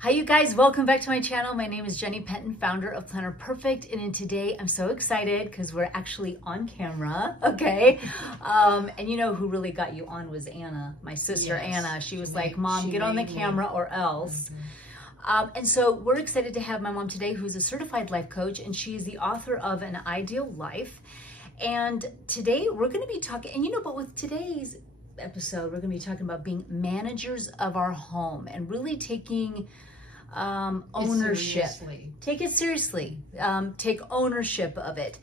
Hi you guys, welcome back to my channel. My name is Jenny Penton, founder of Planner Perfect, and in today I'm so excited because we're actually on camera, okay? And you know who really got you on was Anna, my sister. Yes. Anna. She was like, Mom, get on the camera or else. And so we're excited to have my mom today, who's a certified life coach, and she's the author of An Ideal Life. And today we're going to be talking, and but with today's episode, we're going to be talking about being managers of our home and really taking ownership. Take it seriously. Take ownership of it.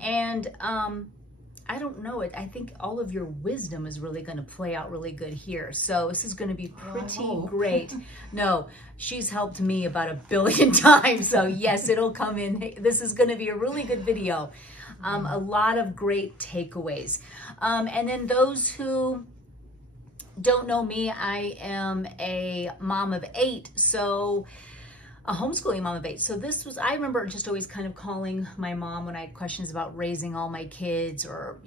And I don't know it. I think all of your wisdom is really going to play out really good here. So this is going to be pretty great. No, she's helped me about 1 billion times. So yes, it'll come in. This is going to be a really good video. A lot of great takeaways. And then those who don't know me, I am a mom of 8, so a homeschooling mom of 8. So this was, I remember just always kind of calling my mom when I had questions about raising all my kids, or,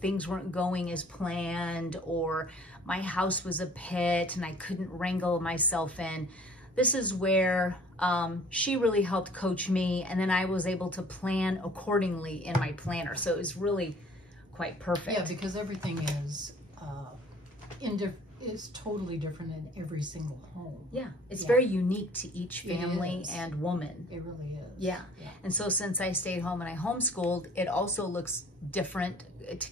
things weren't going as planned, or my house was a pit and I couldn't wrangle myself in. This is where she really helped coach me, and then I was able to plan accordingly in my planner. So it was really quite perfect. Yeah, because everything is totally different in every single home. Yeah, it's very unique to each family and woman. It really is. Yeah. And so since I stayed home and I homeschooled, it also looks different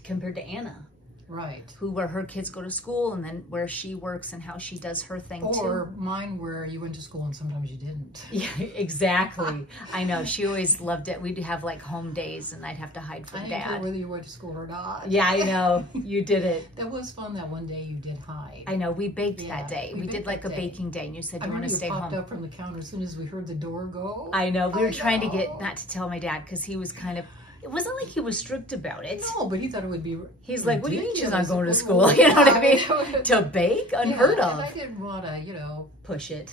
compared to Anna. Right. Where her kids go to school, and then where she works and how she does her thing too. Or mine where you went to school and sometimes you didn't. Yeah, exactly. I know. She always loved it. We'd have like home days and I'd have to hide from Dad. I didn't care whether you went to school or not. Yeah, I know. You did it. That was fun that one day you did hide. I know. We baked that day. We did like a baking day, and you said you want to stay home. I popped up from the counter as soon as we heard the door go. I know. We were trying to get, not to tell my dad, because he was kind of, it wasn't like he was strict about it. No, but he thought it would be He's like, what do you mean she's not going to school? You know what I mean? To bake? Unheard of. And I didn't want to, push it.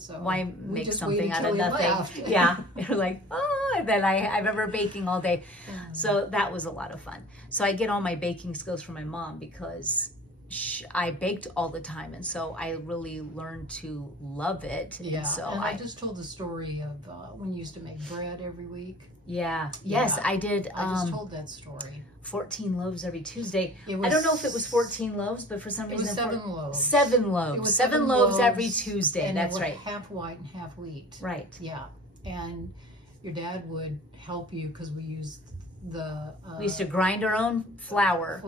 So why make something out of nothing? Yeah. You're like, oh, and then I remember baking all day. So that was a lot of fun. So I get all my baking skills from my mom because I baked all the time, and so I really learned to love it. Yeah, and so I just told the story of when you used to make bread every week. Yeah. Yes, I did. I just told that story. 14 loaves every Tuesday. I don't know if it was 14 loaves, but for some reason it was 7 loaves. 7 loaves. It was 7 loaves every Tuesday. And that's right. Half white and half wheat. Right. Yeah. And your dad would help you because we used we used to grind our own flour.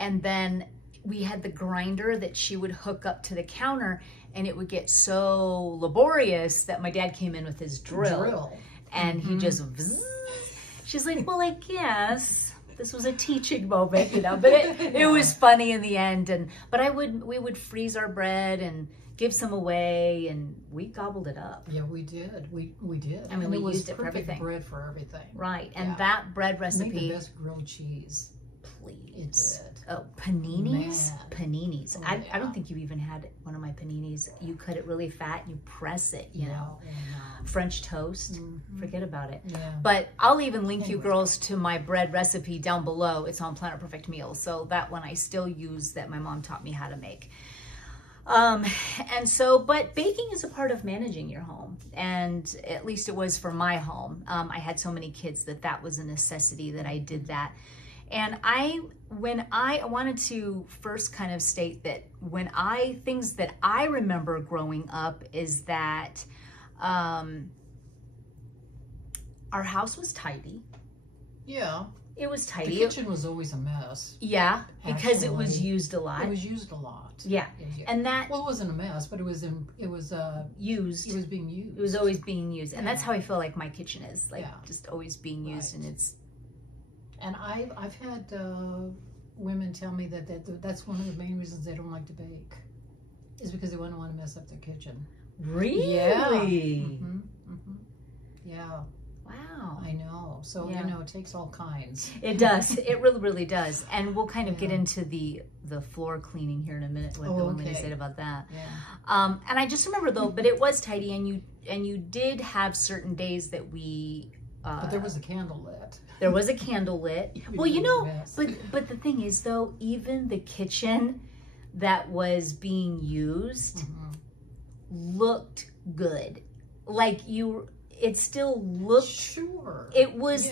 And then we had the grinder that she would hook up to the counter, and it would get so laborious that my dad came in with his drill. And he just, she's like, well, I guess this was a teaching moment, but it was funny in the end. But we would freeze our bread and give some away, and we gobbled it up. Yeah, we did. We did. I mean, we used it for everything. Bread for everything. Right. And that bread recipe. Made the best grilled cheese. Please. It did. Oh, paninis? Man. Paninis. I don't think you even had one of my paninis. You cut it really fat, you press it, you know. French toast. Forget about it. Yeah. But I'll even link you girls to my bread recipe down below. It's on Planner Perfect Meals. So that one I still use, that my mom taught me how to make. But baking is a part of managing your home, and at least it was for my home. I had so many kids that was a necessity that I did that. And when I wanted to first kind of state that things that I remember growing up is that our house was tidy. Yeah. It was tidy. The kitchen was always a mess. Yeah, because it was used a lot. It was used a lot. Yeah. And that... Well, it wasn't a mess, but it was used. It was being used. It was always being used. And that's how I feel like my kitchen is. Like, just always being used, and it's... And I've had women tell me that's one of the main reasons they don't like to bake, is because they wouldn't want to mess up their kitchen. Really? Yeah. Yeah. Wow. I know. So, it takes all kinds. It does. It really, really does. And we'll kind of get into the floor cleaning here in a minute, what the woman said about that. Yeah. And I just remember though, but it was tidy, and you did have certain days that we... but there was a candle lit. There was a candle lit. Well, but the thing is though, even the kitchen that was being used looked good. Like it still looked. Sure. It was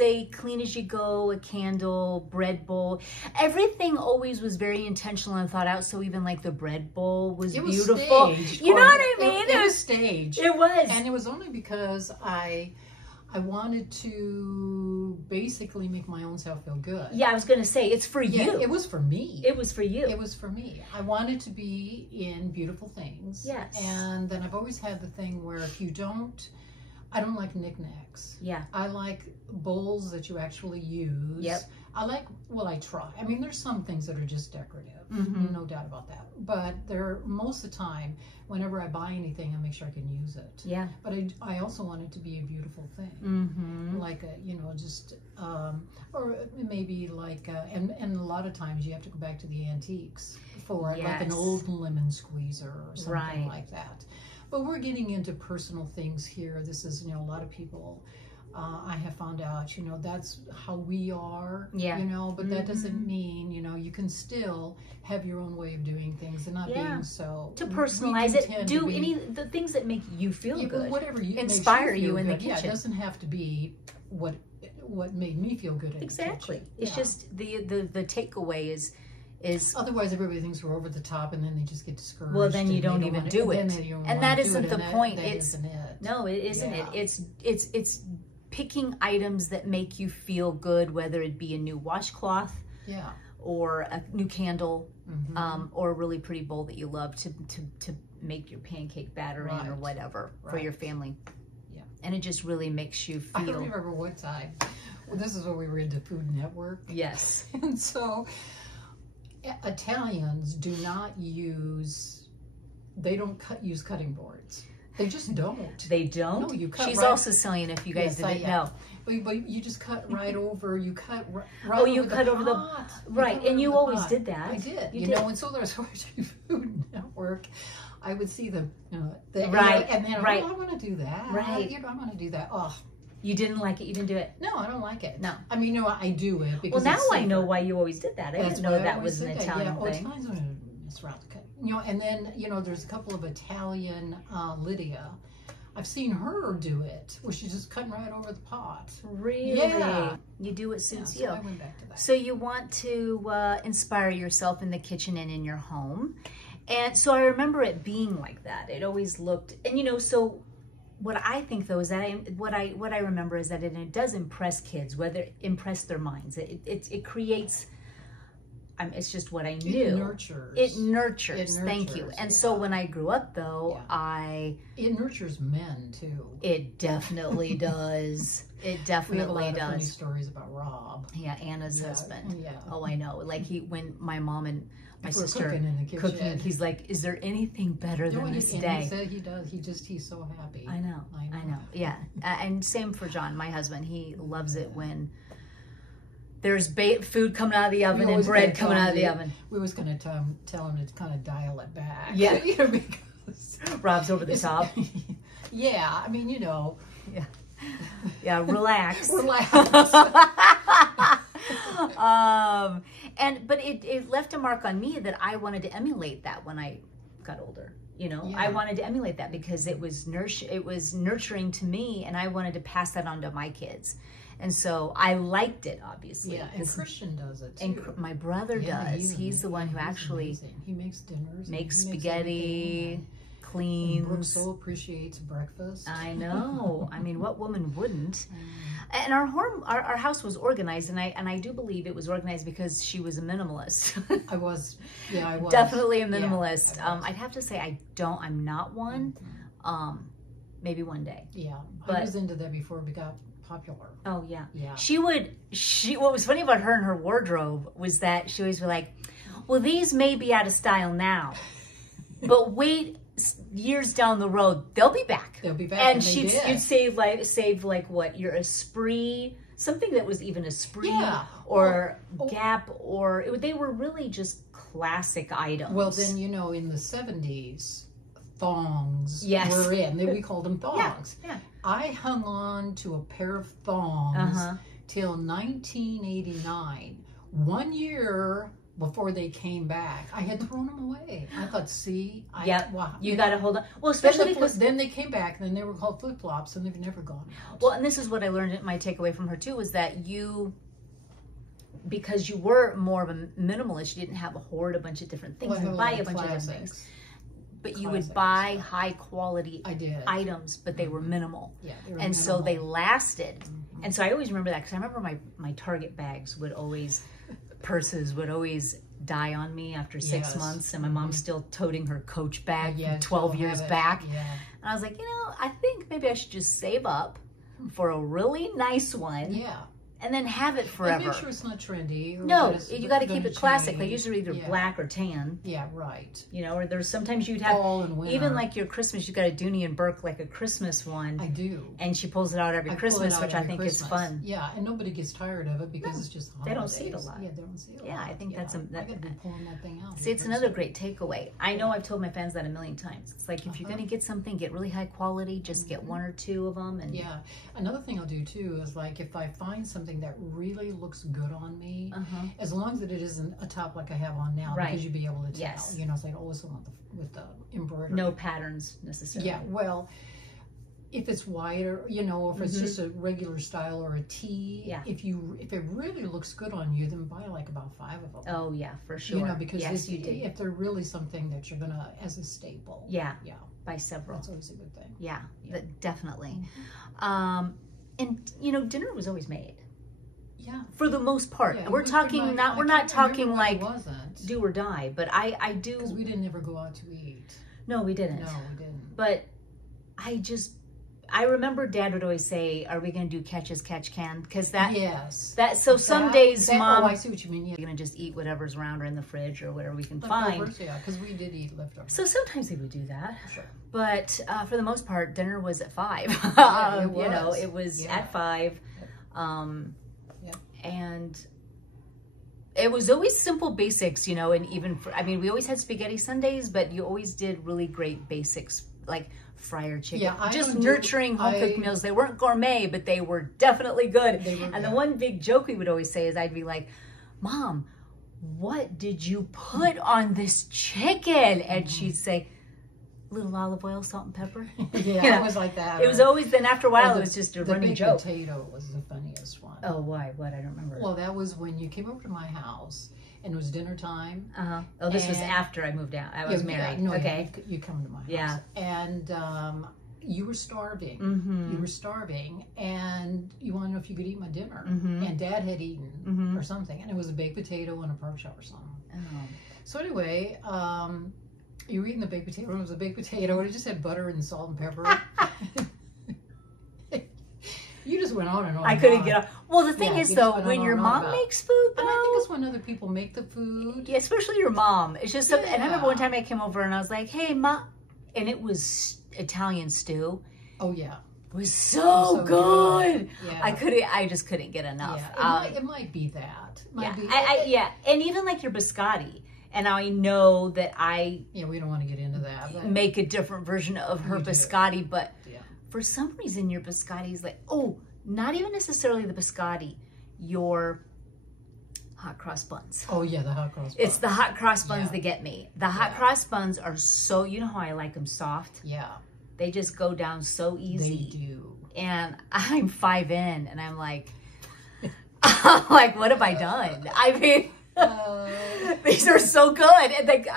a clean as you go, a candle, bread bowl. Everything always was very intentional and thought out. So even like the bread bowl was beautiful. Staged, you know what I mean? It was staged. It was. And it was only because I wanted to basically make my own self feel good. Yeah, I was going to say, it's for you. It was for me. It was for you. It was for me. I wanted to be in beautiful things. Yes. And then I've always had the thing where if you don't, I don't like knickknacks. Yeah. I like bowls that you actually use. Yep. I try. I mean, there's some things that are just decorative. Mm-hmm. No doubt about that. But most of the time, whenever I buy anything, I make sure I can use it. Yeah. But I also want it to be a beautiful thing. Mm-hmm. Like or maybe like, and a lot of times you have to go back to the antiques for like an old lemon squeezer or something like that. But we're getting into personal things here. This is, a lot of people, I have found out, that's how we are, but that doesn't mean, you can still have your own way of doing things and not being so. To personalize it, do the things that make you feel good. Whatever inspire you in the kitchen. Yeah, it doesn't have to be what made me feel good in the kitchen. It's just the takeaway is otherwise everybody thinks we're over the top and then they just get discouraged. Well, then you don't even do it. And that isn't the point. No, it isn't it. It's picking items that make you feel good, whether it be a new washcloth, or a new candle, or a really pretty bowl that you love to make your pancake batter in or whatever for your family. Yeah. And it just really makes you feel. I don't remember what time. Well, this is when we were into Food Network. Yes. And so Italians do not use cutting boards. They just don't. They don't? No, you cut. She's also Sicilian, if you guys didn't know. But you just cut right over. You cut right over. Oh, you over cut the over the pot. right, and you always did that. I did. You did. And so there's watching Food Network. I would see them, and then I want to do that. Right. I want to do that. Oh. You didn't like it. You didn't do it. No, I don't like it. No. I mean, I do it because. Well, now I know why you always did that. I didn't know that was an Italian thing. Italians don't mess around the cut. And then there's a couple of Italian Lydia. I've seen her do it, where she's just cutting right over the pot. Really? Yeah. You do what suits you. So I went back to that. So you want to inspire yourself in the kitchen and in your home, and so I remember it being like that. It always looked, and so. What I think though is that what I remember is that it does impress kids, whether impress their minds. It creates. It's just what I knew. It nurtures. Thank you. And so when I grew up though, it nurtures men too. It definitely does. It definitely we have a lot does. Of funny stories about Rob. Yeah, Anna's husband. Yeah. Oh, I know. Like when my mom and my sister cooking in the kitchen. He's like, "Is there anything better than this day?" He said he does. He's so happy. I know. Yeah, and same for John, my husband. He loves it when there's food coming out of the oven and bread coming out of the oven. We was going to tell him to kind of dial it back. Yeah, because Rob's over the top. Yeah, I mean, Yeah. Yeah, relax. But it left a mark on me that I wanted to emulate that when I got older. I wanted to emulate that because it was nurturing to me, and I wanted to pass that on to my kids. And so I liked it, obviously. Yeah, and Christian does it too. And my brother does. He's the one who actually amazing. He makes dinners. Makes spaghetti. Cleans. Brooke so appreciates breakfast. I know. I mean, what woman wouldn't? And our house was organized, and I do believe it was organized because she was a minimalist. I was. Definitely a minimalist. Yeah, I'd have to say I'm not one. Maybe one day. Yeah, but I was into that before we got popular. Oh yeah. Yeah. What was funny about her and her wardrobe was that she always was like, well, these may be out of style now, but wait. Years down the road, they'll be back. And you'd save like what your Esprit, something that was even Esprit or Gap, or they were really just classic items. Well, then in the 70s, thongs were in. We called them thongs. Yeah. I hung on to a pair of thongs till 1989. 1 year before they came back. I had thrown them away. I thought, see, wow, you got to hold on. Well, especially because then they came back, and then they were called flip flops, and they've never gone out. Well, and this is what I learned. My takeaway from her too was that because you were more of a minimalist, you didn't have a hoard, a bunch of different things, and buy a bunch of different things. But you would buy high quality items, but they were minimal. Yeah, they were and minimal. So they lasted. And so I always remember that, because I remember my Target bags would always, purses would always die on me after 6 months, and my mom's still toting her Coach bag from 12 years back. And I was like, I think maybe I should just save up for a really nice one. Yeah. And then have it forever. And make sure it's not trendy. No, you got to keep it classic. They usually either black or tan. Yeah, right. Or there's sometimes you'd have, fall and winter. Even like your Christmas, you got a Dooney and Burke, like a Christmas one. I do. And she pulls it out every Christmas, which I think is fun. Yeah, and nobody gets tired of it because it's just holidays. They don't see it a lot. Yeah, they don't see it a lot. Yeah, I think that's I got to be pulling that thing out. See, it's another great takeaway. I know I've told my fans that a million times. It's like, if you're going to get something, get really high quality, just get 1 or 2 of them. And yeah. Another thing I'll do too is, like, if I find something that really looks good on me, as long as it isn't a top like I have on now, because you'd be able to tell. It's like, oh, this one with the embroidery. No patterns necessarily. Yeah, well, if it's white, or if it's just a regular style or a tee, if it really looks good on you, then buy like about 5 of them. Oh yeah, for sure. Because if they're really something that you're gonna as a staple. Yeah. Buy several. That's always a good thing. Yeah. Definitely. And dinner was always made. Yeah. For the most part. Yeah, we're talking we're not talking like do or die, but I do. Because we didn't ever go out to eat. No, we didn't. No, we didn't. But I remember Dad would always say, "Are we going to do catch as catch can?" Because some days, Mom. Oh, I see what you mean. Yeah. You're going to just eat whatever's around or in the fridge or whatever we can find. Yeah, because we did eat leftovers. So sometimes we would do that. Sure. But for the most part, dinner was at 5. It was at 5. And it was always simple basics, and even we always had spaghetti Sundays, but you always did really great basics like fryer chicken. Yeah, just nurturing home-cooked meals. They weren't gourmet, but they were definitely good. And the one big joke we would always say is I'd be like, "Mom, what did you put on this chicken?" And she'd say, "Little olive oil, salt and pepper." Yeah, it was like that. It was always, then after a while, it was just a running joke. The baked potato was the funniest one. Oh, why? What? I don't remember. Well, that was when you came over to my house, and it was dinner time. Oh, this was after I moved out. I was married. No, okay. You come to my house. Yeah. And you were starving. You were starving, and you wanted to know if you could eat my dinner. And Dad had eaten or something, and it was a baked potato and a pork chop or something. Oh. So anyway, you were eating the baked potato, and it was a baked potato, and it just had butter and salt and pepper. You just went on and on. I couldn't get off. Well, the thing is, though, when your mom makes food, though. And I think it's when other people make the food. Yeah, especially your mom. It's just something. And I remember one time I came over and I was like, "Hey, Ma," and it was Italian stew. Oh, yeah. It was so good. Yeah. I just couldn't get enough. Yeah, it might be that. And even like your biscotti. And I know that we don't want to get into that. But make a different version of her biscotti, but for some reason your biscotti is like, not even necessarily the biscotti, your hot cross buns. Oh yeah, the hot cross buns. It's the hot cross buns that get me. The hot cross buns are so, you know how I like them soft? Yeah. They just go down so easy. They do. And I'm 5 in and I'm like, what have I done? I mean, these are so good. And like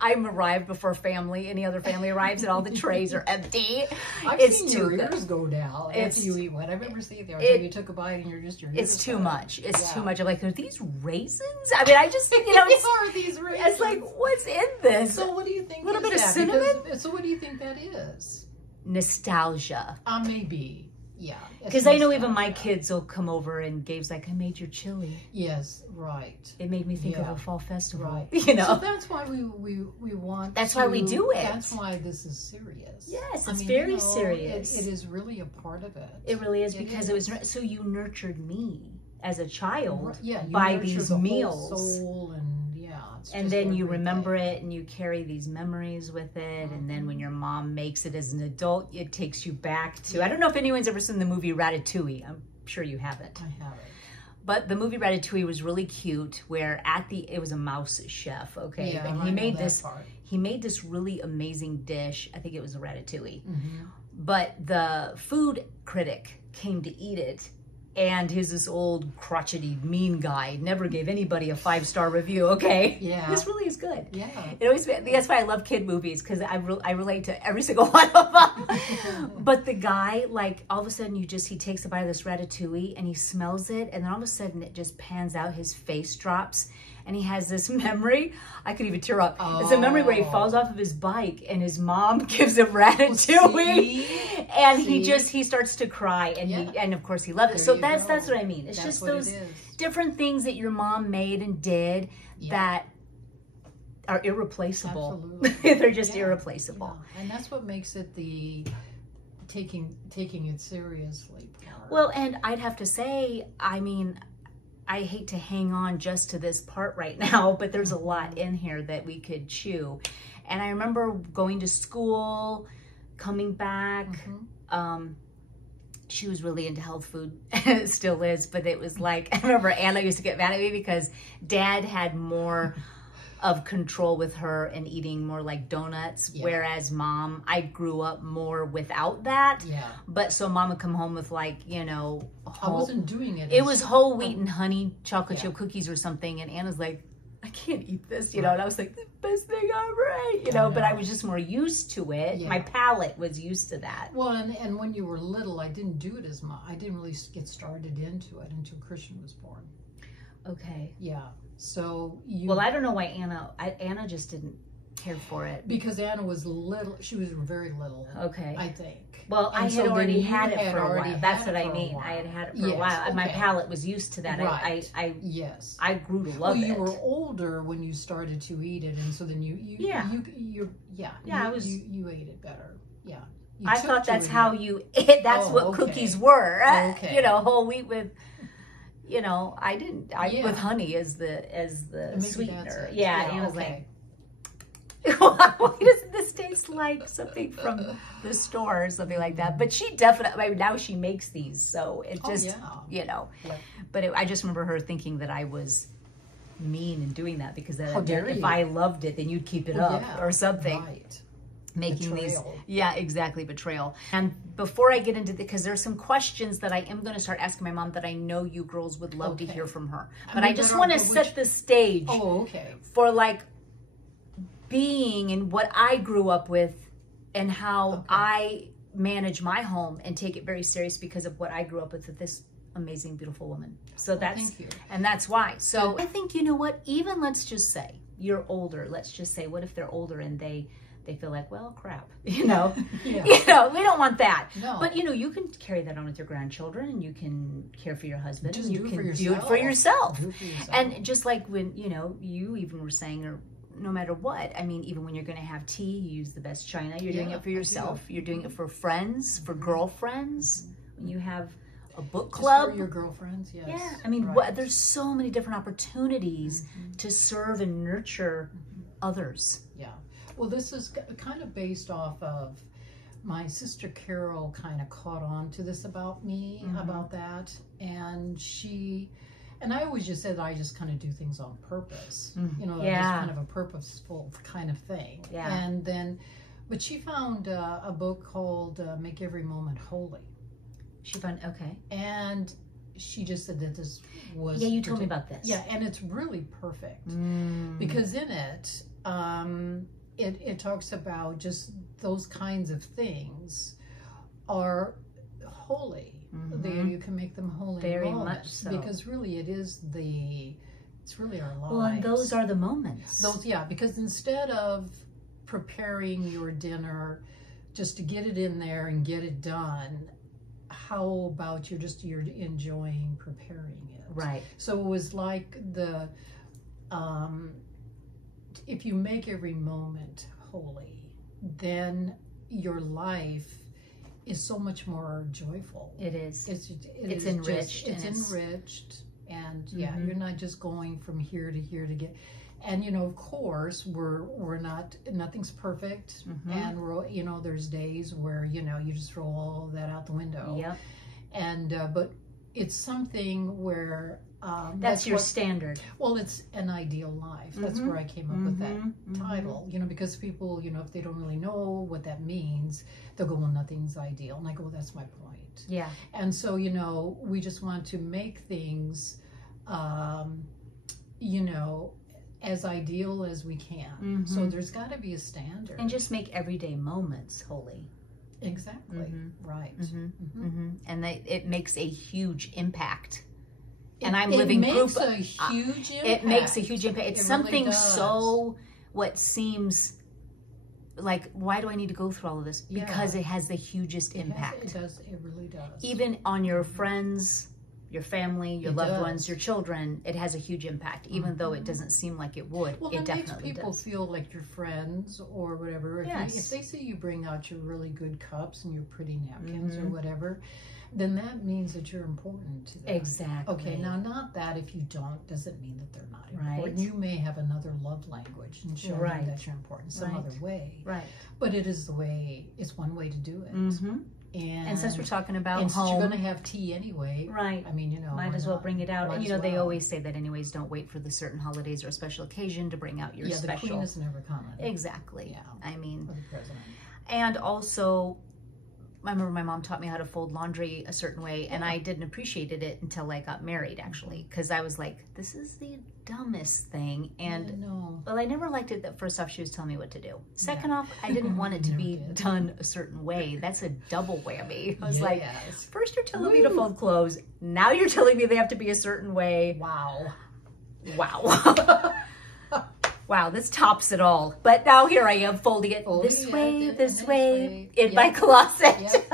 I'm arrived before any other family arrives, and all the trays are empty. I've seen your ears go down after you eat one. I've ever seen there. You took a bite and your ears. It's too much. It's too much. I'm like, are these raisins? I mean, I just are these raisins? It's like, what's in this? So what do you think? A little bit of cinnamon. So what do you think that is? Nostalgia. Maybe. Yeah. Because I know even my kids will come over and Gabe's like, "I made your chili." Yes, right. It made me think of a fall festival. Right. So that's why we want. That's why we do it. That's why this is serious. Yes, it's very serious. It is really a part of it. It really is, because it was so you nurtured me as a child you by these the meals. Whole soul and then you remember it and you carry these memories with it. And then when your mom makes it as an adult, it takes you back to, I don't know if anyone's ever seen the movie Ratatouille. I'm sure you haven't. I haven't. But the movie Ratatouille was really cute, where it was a mouse chef, okay? Yeah, and he made this really amazing dish. I think it was a ratatouille. But the food critic came to eat it, and he's this old crotchety mean guy, never gave anybody a 5-star review, okay? Yeah. This really is good. Yeah. That's why I love kid movies, because I relate to every single one of them. But the guy, like, all of a sudden he takes a bite of this ratatouille and he smells it, and then all of a sudden it just pans out, his face drops, and he has this memory. I could even tear up. Oh. It's a memory where he falls off of his bike and his mom gives him ratatouille, and he starts to cry, and of course he loved it. So that's what I mean. It's just those different things that your mom made and did that are irreplaceable. Absolutely. They're just irreplaceable. Yeah. And that's what makes it the taking it seriously part. Well, and I'd have to say, I mean, I hate to hang on just to this part right now, but there's a lot in here that we could chew. And I remember going to school, coming back. She was really into health food, still is, but it was like, I remember Anna used to get mad at me because Dad had more of control with her and eating more like donuts, whereas Mom, I grew up more without that. But so Mom would come home with, like, you know, I wasn't doing it. It was whole wheat and honey chocolate chip cookies or something, and Anna's like, I can't eat this, you know, and I was like, the best thing ever, you know, but I was just more used to it. My palate was used to that. Well, and when you were little, I didn't do it as much. I didn't really get started into it until Christian was born. Okay. Yeah. So well, I don't know why Anna just didn't care for it. Because Anna was little. She was very little. Okay. I think. Well, I had already had it for a while. That's what I mean. I had had it for a while. Okay. My palate was used to that. Right. I grew to love it. Well, you were older when you started to eat it, and so then you ate it better. Yeah. I thought that's how you ate. That's what cookies were. Okay. You know, whole wheat with. You know, I didn't. With honey as the sweetener. Yeah, and it was like, why doesn't this taste like something from the store or something like that? But she definitely. I mean, now she makes these, so it just you know. Yeah. But I just remember her thinking that I was mean in doing that because if I loved it, then you'd keep it up or something. Right. Making betrayal. Betrayal. And before I get into because there's some questions that I am going to start asking my mom that I know you girls would love to hear from her. But I just want to set the stage for like being and what I grew up with and how I manage my home and take it very serious because of what I grew up with this amazing, beautiful woman. So that's why. So I think, you know what, even let's just say you're older. Let's just say, what if they're older and they feel like, well, crap, you know, you know, we don't want that. No. But, you know, you can carry that on with your grandchildren and you can care for your husband. Just and you do it can for do it for yourself. Do it for yourself. And just like when, you know, you even were saying, or no matter what, I mean, even when you're going to have tea, you use the best china. You're doing it for yourself. You're doing it for friends, for girlfriends. When you have a book club. Just for your girlfriends, yes. Yeah. I mean, there's so many different opportunities to serve and nurture others. Yeah. Well, this is kind of based off of my sister Carol kind of caught on to this about me, about that. And I always just said I just kind of do things on purpose. You know, just kind of a purposeful kind of thing. Yeah. And then, but she found a book called Make Every Moment Holy. She found, And she just said that this was... Yeah, you told me about this. Yeah, and it's really perfect. Because in it... It talks about just those kinds of things are holy. You can make them holy. Very much so. Because really it's really our lives. Well, and those are the moments. Because instead of preparing your dinner just to get it in there and get it done, how about you're enjoying preparing it? Right. So it was like if you make every moment holy, then your life is so much more joyful. It is. It's enriched. It's enriched. And you're not just going from here to here to get. And, you know, of course, nothing's perfect. And, you know, there's days where, you know, you just throw all of that out the window. Yep. And, but it's something where that's your standard. Well, it's an ideal life. That's where I came up with that title. You know, because people, you know, if they don't really know what that means, they'll go, well, nothing's ideal. And I go, well, that's my point. Yeah. And so, you know, we just want to make things, you know, as ideal as we can. So there's got to be a standard. And just make everyday moments holy. Exactly. Right. And it makes a huge impact. And I'm living proof. It makes a huge impact. It makes a huge impact. It's something really so, what seems like, why do I need to go through all of this? Because it has the hugest impact. It does. It really does. Even on your friends, your family, your loved ones, your children, it has a huge impact. Even though it doesn't seem like it would, well, it definitely makes people feel like your friends or whatever. If they see you bring out your really good cups and your pretty napkins or whatever, then that means that you're important to them. Exactly. Okay, now not that if you don't, doesn't mean that they're not important. You may have another love language and show them that you're important some other way. Right. But it is the way, it's one way to do it. And since we're talking about and home, since you're going to have tea anyway, right? I mean, you know, might as well bring it out. And you know, they always say that anyways. Don't wait for the certain holidays or a special occasion to bring out your special. The Queen is never coming. Exactly. Yeah. I mean, or the president. And also, I remember my mom taught me how to fold laundry a certain way, and I didn't appreciate it until I got married, actually, because I was like, this is the dumbest thing. And well, I never liked it that first off she was telling me what to do. Second off, I didn't want it to be done a certain way. That's a double whammy. I was like, first you're telling me to fold clothes, now you're telling me they have to be a certain way. Wow. Wow, this tops it all. But now here I am folding it this way, in my closet.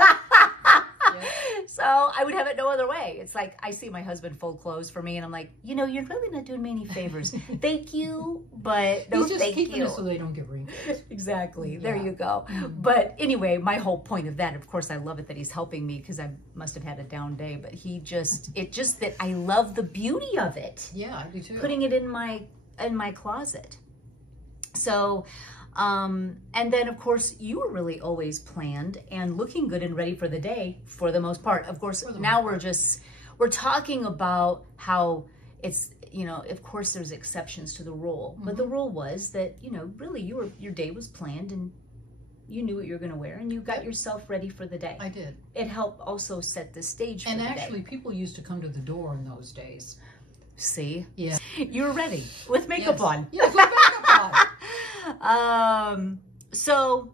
So I would have it no other way. It's like I see my husband fold clothes for me and I'm like, you know, you're really not doing me any favors. Thank you, but no, he's just thank keeping you. it so they don't get wrinkles. Exactly. There you go. But anyway, my whole point of that, of course, I love it that he's helping me because I must have had a down day, but it just that I love the beauty of it. Yeah, I do too. Putting it in my closet. So, and then of course you were really always planned and looking good and ready for the day for the most part. Of course, now we're talking about how it's, you know, of course there's exceptions to the rule, but the rule was that, you know, really your day was planned and you knew what you were going to wear and you got yourself ready for the day. I did. It helped also set the stage for the day. And actually people used to come to the door in those days. See? Yeah. You were ready with makeup on. Yes, with makeup on. So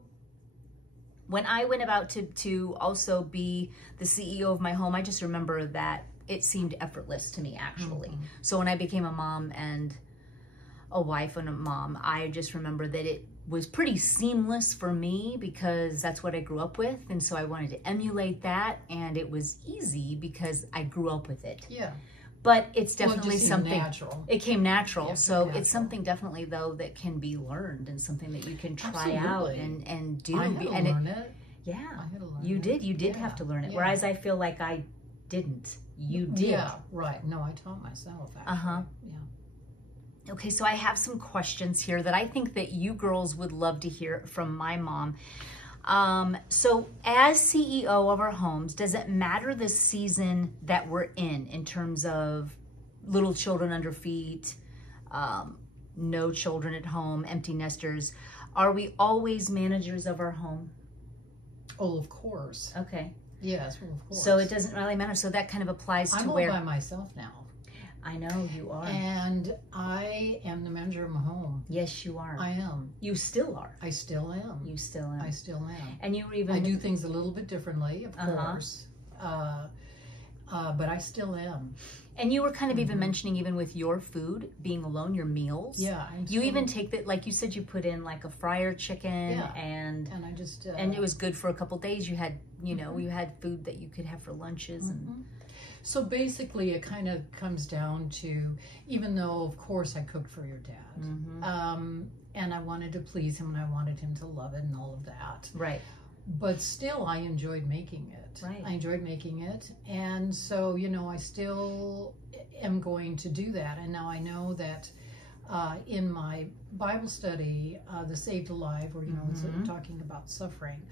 when I went about to also be the CEO of my home, I just remember that it seemed effortless to me, actually. So when I became a mom and a wife and a mom, I just remember that it was pretty seamless for me because that's what I grew up with. And so I wanted to emulate that. And it was easy because I grew up with it. Yeah. But it's definitely something natural. It came natural. Yeah, so it's something definitely though that can be learned and something that you can try out and do. I had to learn it. Yeah. I had to learn you did. You did have to learn it. Whereas I feel like I didn't. You did. Yeah, right. No, I taught myself actually. Yeah. Okay, so I have some questions here that I think that you girls would love to hear from my mom. So as CEO of our homes, does it matter the season that we're in terms of little children under feet, no children at home, empty nesters? Are we always managers of our home? Oh, of course. Okay. Yes, well, of course. So it doesn't really matter. So that kind of applies to where... I'm all by myself now. I know you are. And I am the manager of my home. Yes, you are. I am. You still are. I still am. You still am. I still am. And you were even... I do things a little bit differently, of course. But I still am. And you were kind of even mentioning even with your food, being alone, your meals. Yeah. You even take that, like you said, you put in like a fryer chicken and I just... and it was good for a couple days. You had, you know, you had food that you could have for lunches and... So basically, it kind of comes down to, even though, of course, I cooked for your dad, and I wanted to please him, and I wanted him to love it and all of that. Right. But still, I enjoyed making it. Right. I enjoyed making it, and so, you know, I still am going to do that. And now I know that in my Bible study, The Saved Alive, where, you know, it's talking about suffering,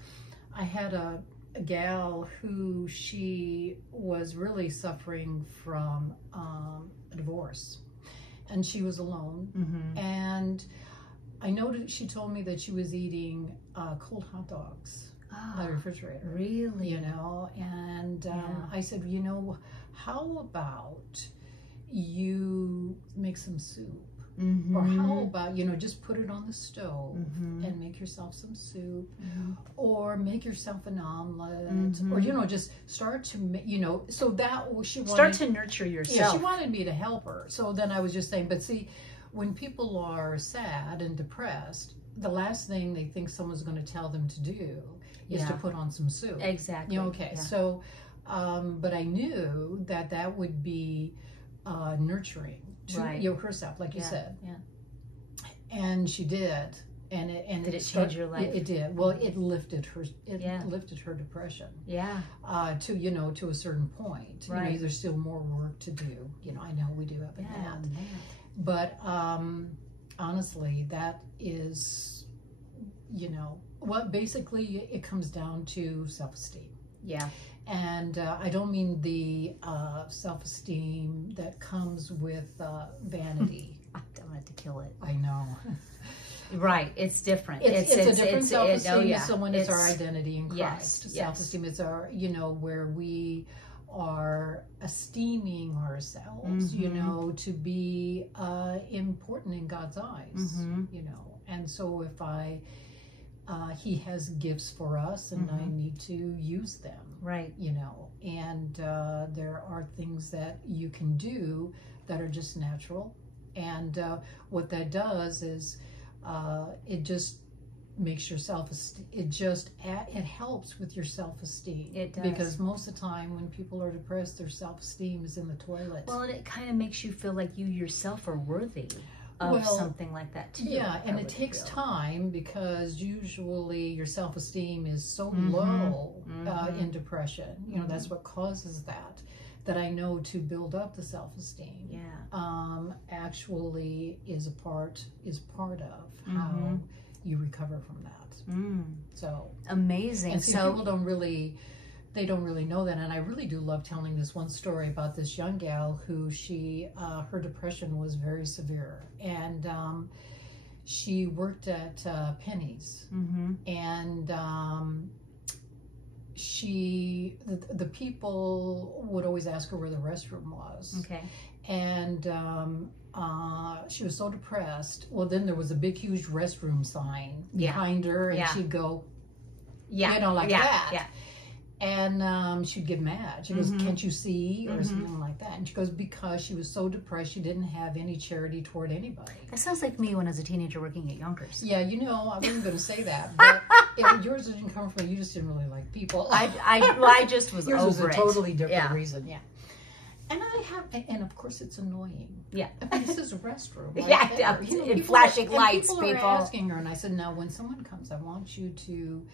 I had a a gal who she was really suffering from a divorce, and she was alone. And I noticed, she told me that she was eating cold hot dogs out of the refrigerator. Really? You know, and I said, you know, how about you make some soup? Or how about, you know, just put it on the stove and make yourself some soup, or make yourself an omelet, or, you know, just start to, you know, so that she wanted, start to nurture yourself. Yeah, she wanted me to help her. So then I was just saying, but see, when people are sad and depressed, the last thing they think someone's going to tell them to do is to put on some soup. Exactly. You know, okay, so, but I knew that that would be nurturing to you know, herself, like you said. Yeah. And she did. And did it change your life? It did. Well, it lifted her. It lifted her depression. Yeah. To, you know, to a certain point. Right. You know, there's still more work to do. You know, I know we do have that. But honestly, that is, you know, well, basically it comes down to self-esteem. Yeah. And I don't mean the self-esteem that comes with vanity. I'm going to kill it. I know. Right. It's different. It's a different self-esteem. So when it's our identity in Christ. Self-esteem is our, you know, where we are esteeming ourselves, you know, to be important in God's eyes, you know. And so if He has gifts for us, and I need to use them. Right. You know, and there are things that you can do that are just natural. And what that does is it just makes your self-esteem, it helps with your self-esteem. It does. Because most of the time when people are depressed, their self-esteem is in the toilet. Well, and it kind of makes you feel like you yourself are worthy of something like that too. Yeah, and it takes time, because usually your self-esteem is so low in depression. You know, that's what causes that I know to build up the self-esteem. Actually is part of how you recover from that. So amazing. And see, people don't really know that. And I really do love telling this one story about this young gal who her depression was very severe, and she worked at Penny's, and the people would always ask her where the restroom was. Okay. And she was so depressed. Well, then there was a big, huge restroom sign behind her, and she'd go, you know, like that. Yeah. And she'd get mad. She goes, can't you see? Or something like that. And she goes, because she was so depressed, she didn't have any charity toward anybody. That sounds like me when I was a teenager working at Yonkers. Yeah, you know, I wasn't going to say that. But yours didn't come from, you just didn't really like people. I just was yours over was a totally different reason. Yeah. And of course it's annoying. Yeah. I mean, this is a restroom. Right there. You know, flashing lights, people are asking her, and I said, now when someone comes, I want you to,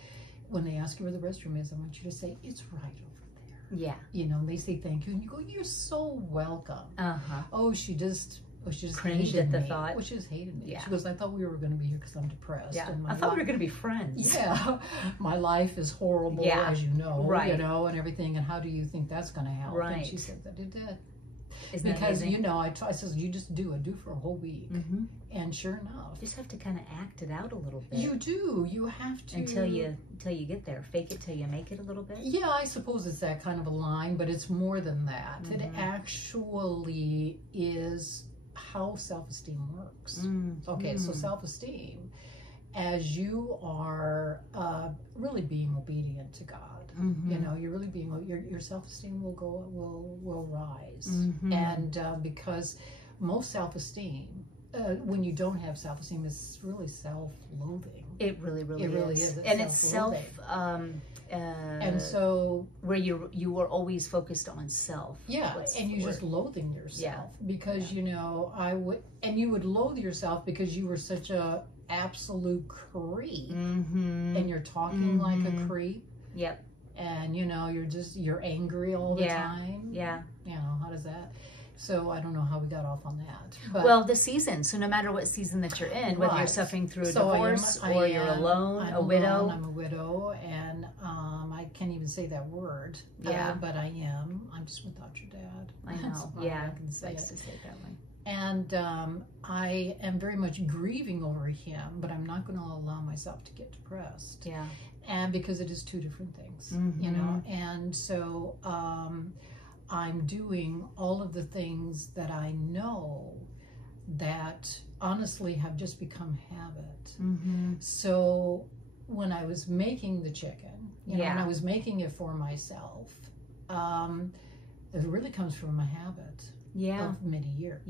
when they ask you where the restroom is, I want you to say, it's right over there. Yeah. You know, and they say thank you, and you go, you're so welcome. Oh, she just cringed at the thought. Well, she just hated me. Yeah. She goes, I thought we were going to be here because I'm depressed. Yeah. And I thought we were going to be friends. Yeah. My life is horrible, as you know. Right. You know, and everything. And how do you think that's going to help? Right. And she said that it did. Isn't because, you know, I says, you just do for a whole week. And sure enough. You just have to kind of act it out a little bit. You do. You have to. Until you get there. Fake it till you make it a little bit. Yeah, I suppose it's that kind of a line, but it's more than that. It actually is how self-esteem works. Okay, so self-esteem, as you are really being obedient to God, you know, you're really being, your self-esteem will rise. And because most self-esteem, when you don't have self-esteem, it's really self-loathing. It really is. And it's self. And so where you are always focused on self. Yeah, and you're just loathing yourself because you know you would loathe yourself because you were such a absolute creep, and you're talking like a creep. Yep. And you know you're angry all the time. Yeah. You know, how does that? So I don't know how we got off on that. But, well, the season. So no matter what season that you're in, whether you're suffering through a divorce or you're alone, a widow. I'm a widow, and I can't even even say that word. But I am. I'm just without your dad. I know. So yeah. I can say likes it. to say it that way. And I am very much grieving over him, but I'm not going to allow myself to get depressed. Yeah. And because it is two different things, Mm-hmm. you know. And so I'm doing all of the things that I know that honestly have just become habit. Mm-hmm. So when I was making the chicken, you know, when I was making it for myself, it really comes from a habit of many years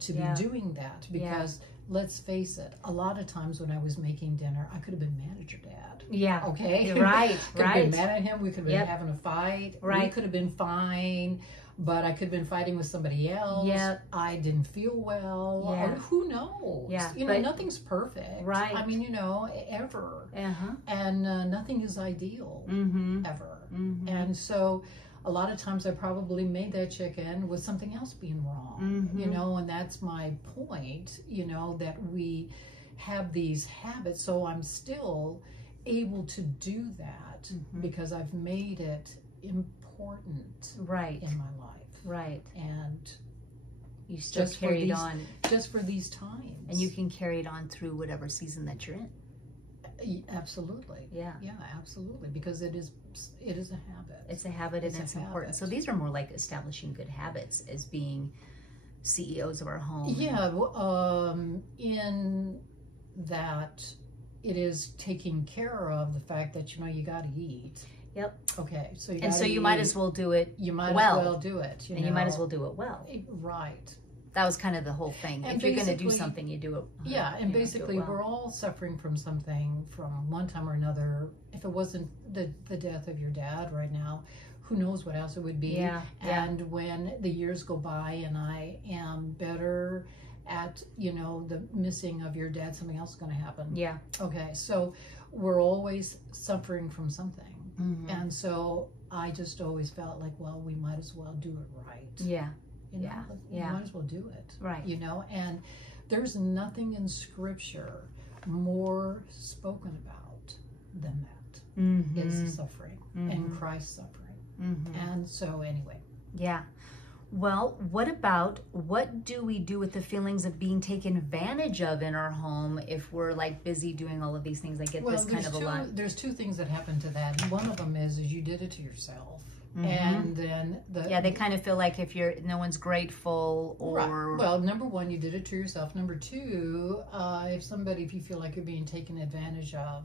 to be doing that. Because let's face it, a lot of times when I was making dinner, I could have been mad at your dad. Yeah. Okay? Right. Could have been mad at him. We could have been having a fight. Right. We could have been fine. But I could have been fighting with somebody else. Yep. I didn't feel well. Yeah. Or who knows? Yeah. You know, nothing's perfect. Right. I mean, you know, ever. Uh-huh. And nothing is ideal. Mm-hmm. Ever. Mm-hmm. And so a lot of times I probably made that chicken with something else being wrong. Mm-hmm. You know, and that's my point, you know, that we have these habits. So I'm still able to do that because I've made it important in my life. Right. And you still carry it on. Just for these times. And you can carry it on through whatever season that you're in. Absolutely. Yeah. Yeah, absolutely. Because it is a habit. It's a habit and it's important. So these are more like establishing good habits as being CEOs of our home. Yeah. In that it is taking care of the fact that, you know, you got to eat. Yep. Okay. So you might as well do it You might as well do it. You might as well do it well. Right. That was kind of the whole thing. And if you're going to do something, you do it. Yeah, and basically we're all suffering from something from one time or another. If it wasn't the death of your dad right now, who knows what else it would be. Yeah. And when the years go by and I am better at, you know, the missing of your dad, something else is going to happen. Yeah. Okay, so we're always suffering from something. Mm-hmm. And so I just always felt like, well, we might as well do it right. Yeah. You know, you might as well do it. Right. You know, and there's nothing in Scripture more spoken about than that is suffering and Christ's suffering. And so anyway. Yeah. Well, what do we do with the feelings of being taken advantage of in our home if we're like busy doing all of these things? I get this kind of a lot. There's two things that happen to that. One of them is you did it to yourself. And then they kind of feel like if no one's grateful or well, number one, you did it to yourself. Number two, if you feel like you're being taken advantage of,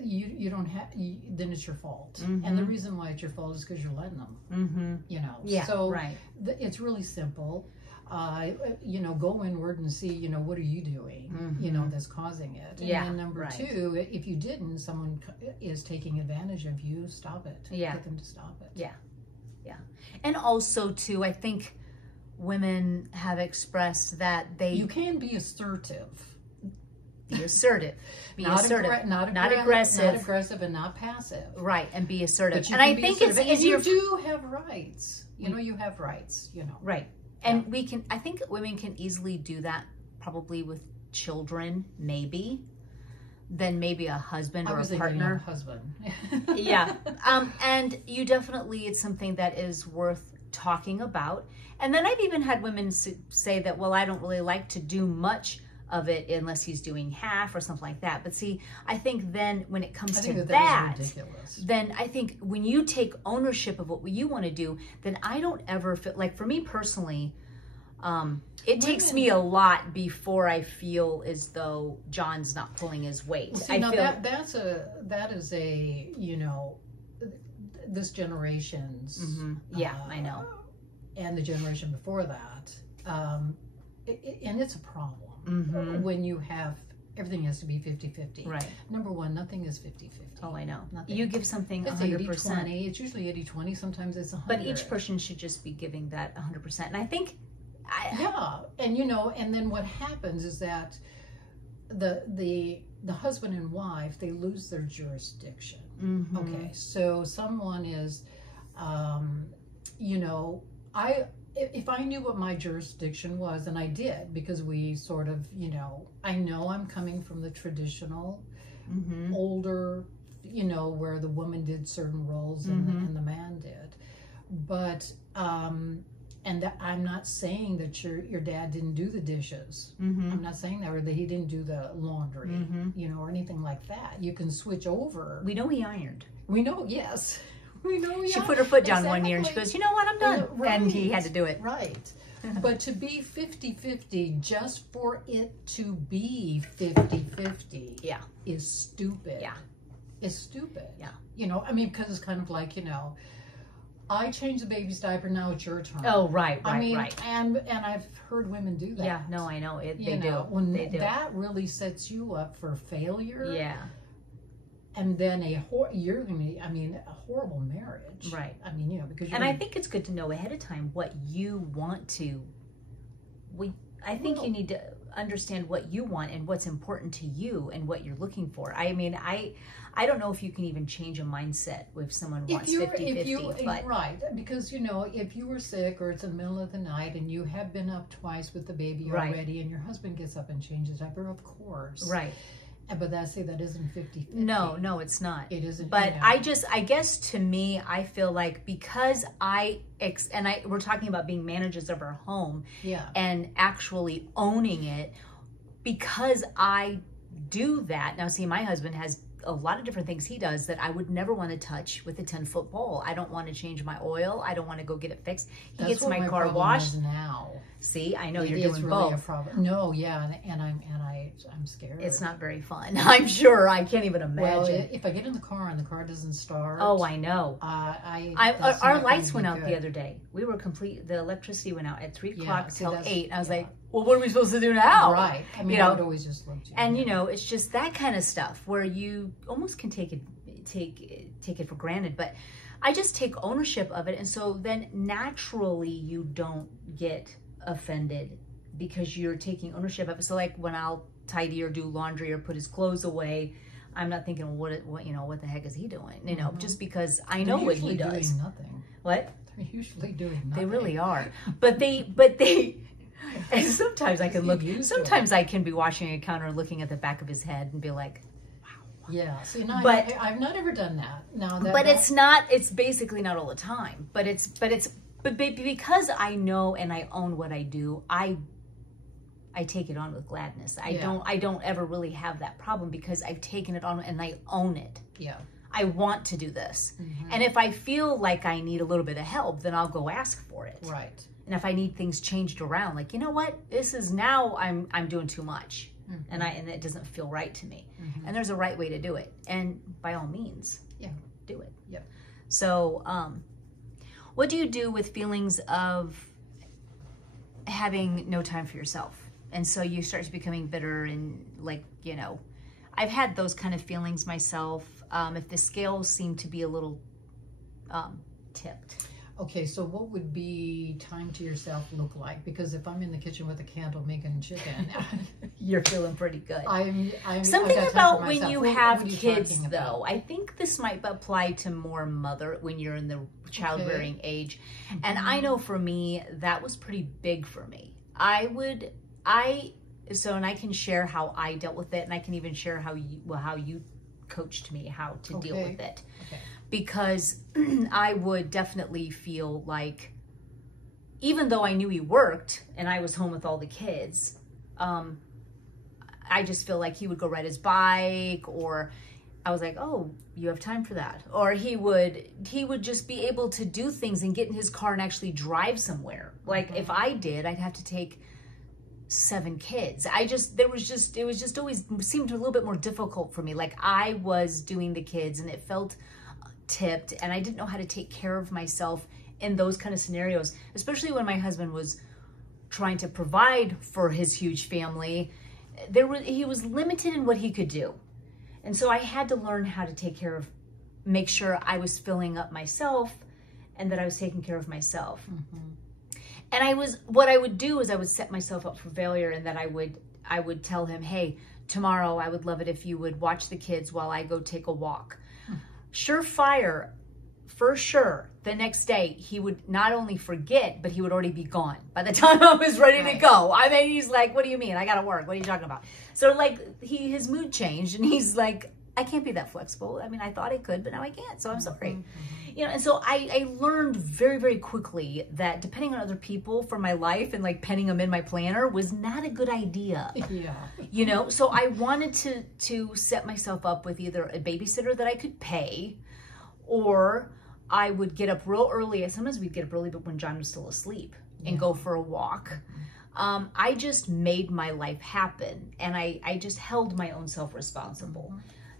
you don't have then it's your fault. And the reason why it's your fault is because you're letting them. You know, so it's really simple. You know, go inward and see, you know, what are you doing, you know, that's causing it. And then number two, if you didn't, someone is taking advantage of you, stop it. Get them to stop it. Yeah. And also too, I think women have expressed that you can be assertive. Be assertive. Not aggressive. Not aggressive and not passive. Right, and be assertive. And I think it's easier. You do have rights. You know, you have rights, you know. Right. And I think women can easily do that probably with children, maybe, than maybe a husband or a partner. Husband. And you definitely, it's something that is worth talking about. And then I've even had women say that, well, I don't really like to do much of it unless he's doing half or something like that. But see, I think then when it comes to that then I think when you take ownership of what you want to do, then I don't ever feel like, for me personally, it takes me a lot before I feel as though John's not pulling his weight. Well, see, that is a you know, this generation's I know, and the generation before that, and it's a problem. When you have, everything has to be 50-50. Right. Number one, nothing is 50-50. Oh, I know. Nothing. You give something it's 100%. 80-20. It's usually 80-20. Sometimes it's 100. But each person should just be giving that 100%. And I think... and you know, and then what happens is that the husband and wife, they lose their jurisdiction. Okay, so someone is, you know, if I knew what my jurisdiction was, and I did, because we sort of, you know, I know I'm coming from the traditional, older you know, where the woman did certain roles and the man did. But, and that, I'm not saying that your dad didn't do the dishes. I'm not saying that, or that he didn't do the laundry, you know, or anything like that. You can switch over. We know he ironed. We know, yes. We know he She put her foot down one year and she goes, you know what, I'm done. Right. And he had to do it. Right. But to be 50-50 just for it to be 50-50 is stupid. Yeah. It's stupid. Yeah. You know, I mean, because it's kind of like, you know, I changed the baby's diaper, now it's your turn. Oh, right, I mean, right. And I've heard women do that. Yeah, no, I know. They do. When they do. That really sets you up for failure. Yeah. And then you're going to, I mean, a horrible marriage. Right. I mean, you know, because I think it's good to know ahead of time what you want to, I think you need to understand what you want and what's important to you and what you're looking for. I mean, I don't know if you can even change a mindset if someone wants 50-50. But right, because, you know, if you were sick or it's in the middle of the night and you have been up twice with the baby already and your husband gets up and changes diaper, of course. Right. But that isn't 50-50. No, it's not. It isn't. But I guess to me, I feel like because we're talking about being managers of our home and actually owning it, because I do that. Now, see, my husband has a lot of different things he does that I would never want to touch with a 10-foot pole. I don't want to change my oil. I don't want to go get it fixed. He gets my car washed. Now. See, I know you're doing really both. A problem. No, yeah, and I'm scared. It's not very fun. I'm sure. I can't even imagine. Well, if I get in the car and the car doesn't start. Oh, I know. Our lights went out the other day. We were the electricity went out at 3 o'clock till 8. I was like, well, what are we supposed to do now? Right. I mean, I would always just look to you. And, you know, it's just that kind of stuff where you almost can take it for granted. But I just take ownership of it. And so then naturally you don't get offended because you're taking ownership of it. So like when I'll tidy or do laundry or put his clothes away, I'm not thinking, what the heck is he doing? You know, just because I know what he does. Doing nothing. What? They're usually doing nothing. They really are. But they and sometimes I can look, sometimes I can be washing a counter and looking at the back of his head and be like, wow. Yeah. See, no, but I've not ever done that. No, it's basically not all the time, but because I know and I own what I do, I take it on with gladness. I don't ever really have that problem because I've taken it on and I own it. Yeah. I want to do this. And if I feel like I need a little bit of help, then I'll go ask for it. Right. And if I need things changed around, like, you know what, this is now I'm doing too much, and it doesn't feel right to me. And there's a right way to do it, and by all means, do it. Yeah. So, what do you do with feelings of having no time for yourself? And so you start becoming bitter and like, you know, I've had those kind of feelings myself. If the scales seem to be a little tipped. Okay, so what would be time to yourself look like? Because if I'm in the kitchen with a candle making chicken, you're feeling pretty good. I'm something about when you have kids, though. I think this might apply to more when you're in the childbearing age. And I know for me, that was pretty big for me. And I can share how I dealt with it, and I can even share how you coached me how to deal with it. Okay. Because I would definitely feel like, even though I knew he worked and I was home with all the kids, I just feel like he would go ride his bike, or I was like, oh, you have time for that. Or he would just be able to do things and get in his car and actually drive somewhere. Like if I did, I'd have to take 7 kids. It was just always seemed a little bit more difficult for me. Like I was doing the kids and it felt tipped, and I didn't know how to take care of myself in those kind of scenarios, especially when my husband was trying to provide for his huge family. He was limited in what he could do. And so I had to learn how to make sure I was filling up myself and that I was taking care of myself. And what I would do is I would set myself up for failure, and that I would tell him, hey, tomorrow I would love it if you would watch the kids while I go take a walk. Surefire, for sure, the next day, he would not only forget, but he would already be gone by the time I was ready to go. I mean, he's like, what do you mean? I got to work. What are you talking about? So like his mood changed, and he's like, I can't be that flexible. I mean, I thought I could, but now I can't. So I'm sorry. You know, and so I learned very, very quickly that depending on other people for my life and like penning them in my planner was not a good idea. Yeah. You know, so I wanted to set myself up with either a babysitter that I could pay, or I would get up real early. Sometimes we'd get up early, but when John was still asleep, and go for a walk. I just made my life happen, and I just held my own self responsible.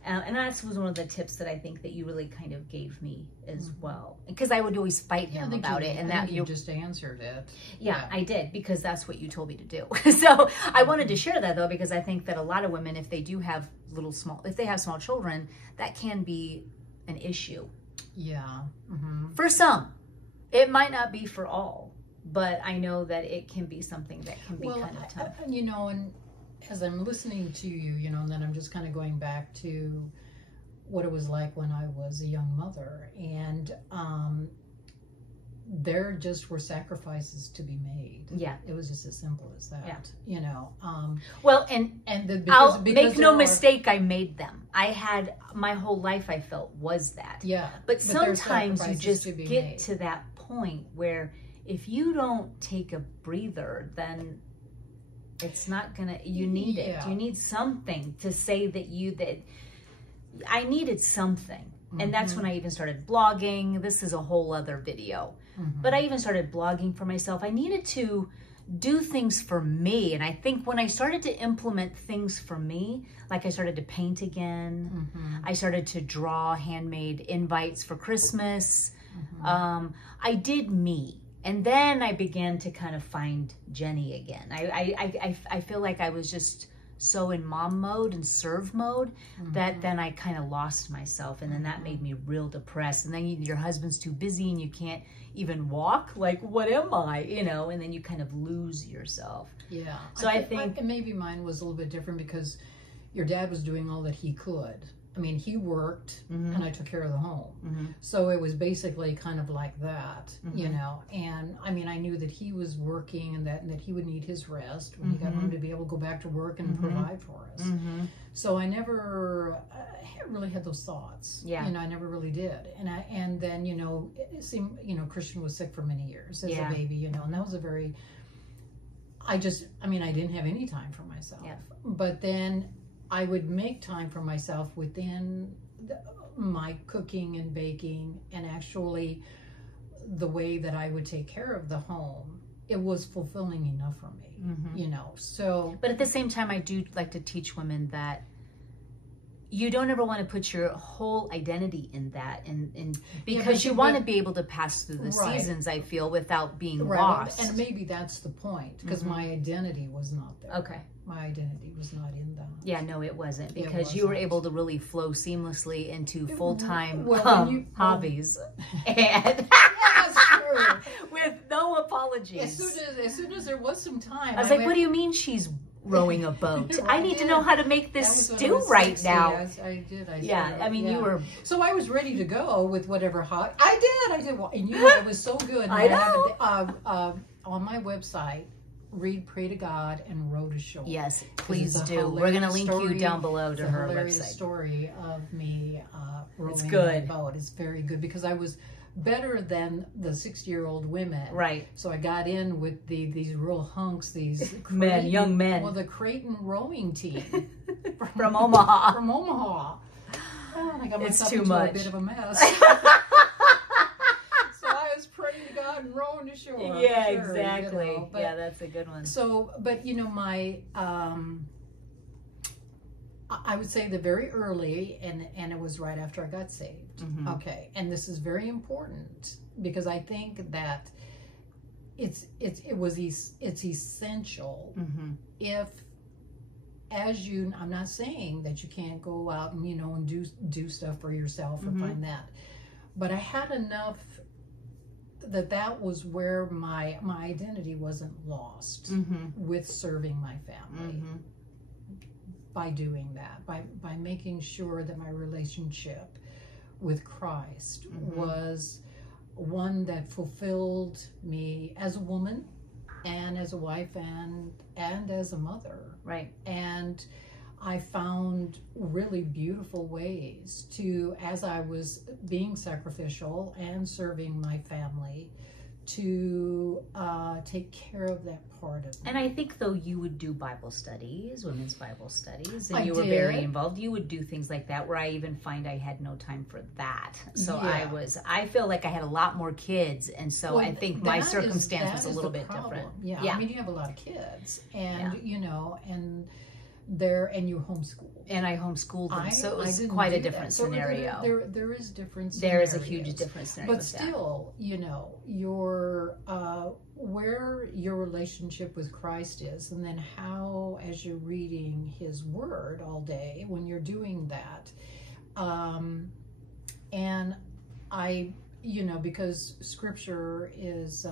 And that was one of the tips that I think that you really kind of gave me as well. Because I would always fight him about it. And that you just answered it. Yeah, I did, because that's what you told me to do. So I wanted to share that, though, because I think that a lot of women, if they do have if they have small children, that can be an issue. Yeah. For some. It might not be for all. But I know that it can be something that can be kind of tough. You know, and as I'm listening to you, you know, and then I'm just kind of going back to what it was like when I was a young mother. And there just were sacrifices to be made. Yeah. It was just as simple as that, you know. Well, and I'll make no mistake, I made them. I had, my whole life I felt was that. Yeah. But sometimes you just get to that point where if you don't take a breather, then it's not gonna, you need it. You need something to say that I needed something. And that's when I even started blogging. This is a whole other video. But I even started blogging for myself. I needed to do things for me. And I think when I started to implement things for me, like I started to paint again, I started to draw handmade invites for Christmas. I did me. And then I began to kind of find Jenny again. I feel like I was just so in mom mode and serve mode that then I kind of lost myself. And then that made me real depressed. And then your husband's too busy and you can't even walk. Like, what am I? You know, and then you kind of lose yourself. Yeah. So I think maybe mine was a little bit different because your dad was doing all that he could. I mean, he worked and I took care of the home. So it was basically kind of like that, you know. And I mean, I knew that he was working and that he would need his rest when he got home to be able to go back to work and provide for us. So I never really had those thoughts. You know, I never really did. And then, you know, it seemed, you know, Christian was sick for many years as a baby, you know, and that was a very, I mean, I didn't have any time for myself. But then I would make time for myself within my cooking and baking, and actually the way that I would take care of the home. It was fulfilling enough for me, you know. So, but at the same time, I do like to teach women that you don't ever want to put your whole identity in that, and because you want to be able to pass through the seasons, I feel, without being lost. And maybe that's the point, because my identity was not there. Okay. My identity was not in that. Yeah, no, it wasn't, because you were able to really flow seamlessly into full-time hobbies. And that's true. With no apologies. As soon as there was some time, I was like, what do you mean she's rowing a boat? I need to know how to make this stew right now. I did. I mean, you were. So I was ready to go with whatever hot. I did. Well, and you know, it was so good. I know. On my website, read Pray to God and Row to Shore. Yes, please do. We're going to link you down below to her hilarious website. Story of me rowing my boat. It's very good because I was better than the 60-year-old women. Right. So I got in with these real hunks, these young men. Well, the Creighton rowing team from Omaha. From Omaha. Oh, I got myself too into much. a bit of a mess. Praying to God and rowing to shore. Yeah, sure, exactly. You know, yeah, that's a good one. So, but you know, my I would say the very early, and it was right after I got saved. Okay, and this is very important because I think that it's essential if, as you, I'm not saying that you can't go out and, you know, and do stuff for yourself or find that, but I had enough that was where my identity wasn't lost with serving my family. By doing that, by making sure that my relationship with Christ was one that fulfilled me as a woman and as a wife and as a mother. Right. And I found really beautiful ways to, as I was being sacrificial and serving my family, to take care of that part of me. And I think, though, you would do Bible studies, women's Bible studies, and I you were did. very involved. You would do things like that, where I even find I had no time for that. So Yeah. I feel like I had a lot more kids, and so I think my circumstance was a little bit different. Yeah. I mean, you have a lot of kids, and Yeah. you know, and you homeschool. And I homeschooled them, so it was quite a different scenario. There is different scenarios. There is a huge difference scenario. But still, you know, your where your relationship with Christ is, and then how, as you're reading His Word all day, when you're doing that, and I, you know, because Scripture is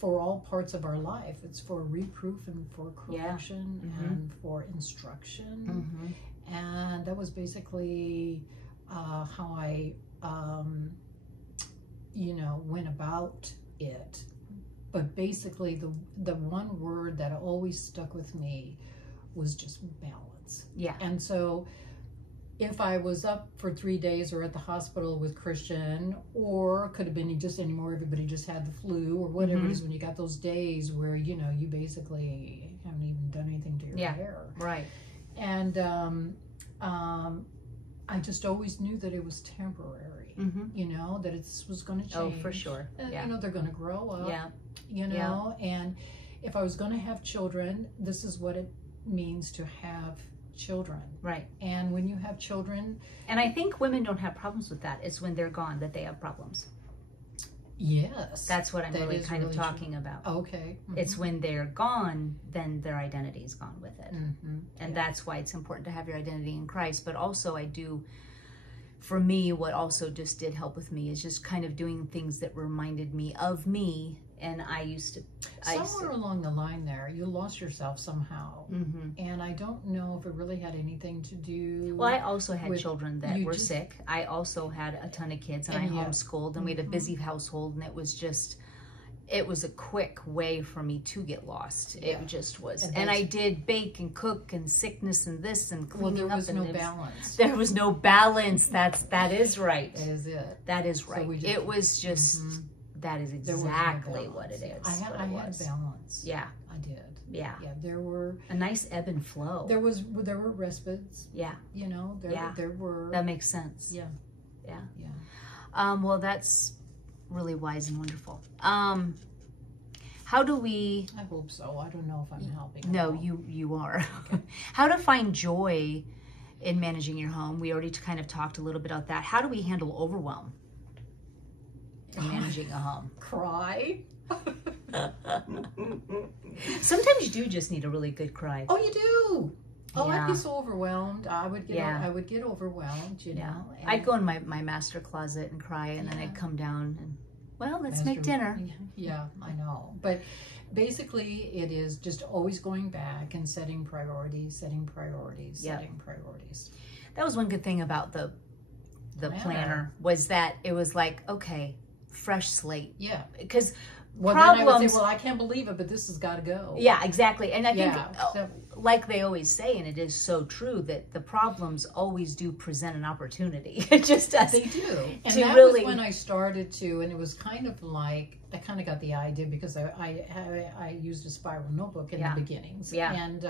for all parts of our life. It's for reproof and for correction and for instruction. And that was basically how I, you know, went about it. But basically the one word that always stuck with me was just balance. Yeah. And so if I was up for 3 days or at the hospital with Christian, or could have been just anymore, everybody just had the flu or whatever it is, when you got those days where, you know, you basically haven't even done anything to your hair. Right. And I just always knew that it was temporary, you know, that it was going to change. Oh, for sure. And, you know, they're going to grow up, Yeah. you know, and if I was going to have children, this is what it means to have children. Right. And when you have children, and I think women don't have problems with that. It's when they're gone that they have problems. Yes, That's what I'm really kind of talking true. about. Okay. It's when they're gone, then their identity is gone with it. And that's why it's important to have your identity in Christ. But also for me, what also just did help with me is just kind of doing things that reminded me of me. And somewhere along the line there, you lost yourself somehow. And I don't know if it really had anything to do. Well, I also had children that were sick. I also had a ton of kids, and I homeschooled, and we had a busy household, and it was a quick way for me to get lost. It just was. And I did bake and cook and sickness and this and cleaning up. There was no balance. There was no balance. That is right. That is it. That is right. So it was just... That is exactly what it is. I had balance. Yeah. I did. Yeah. Yeah. There were a nice ebb and flow. There were respites. Yeah. You know, there were. That makes sense. Yeah. Yeah. Yeah. Well, that's really wise and wonderful. How do we... I hope so. I don't know if I'm helping. No, you are. Okay. How to find joy in managing your home. We already kind of talked a little bit about that. How do we handle overwhelm in managing a home? Cry. Sometimes you do just need a really good cry. Oh, you do. Oh, I'd be so overwhelmed. I would get overwhelmed, you know. And I'd go in my master closet and cry, and then I'd come down and, well, let's make dinner. Yeah, I know. But basically, it is just always going back and setting priorities. That was one good thing about the planner, was that it was like, okay, fresh slate. Yeah. Because problems... Then I would say, well, I can't believe it, but this has got to go. Yeah, exactly. And I think, like they always say, and it is so true, that the problems always do present an opportunity. It just does. They do. And that was when I started to, and it was kind of like, I kind of got the idea because I used a spiral notebook in the beginnings. Yeah. And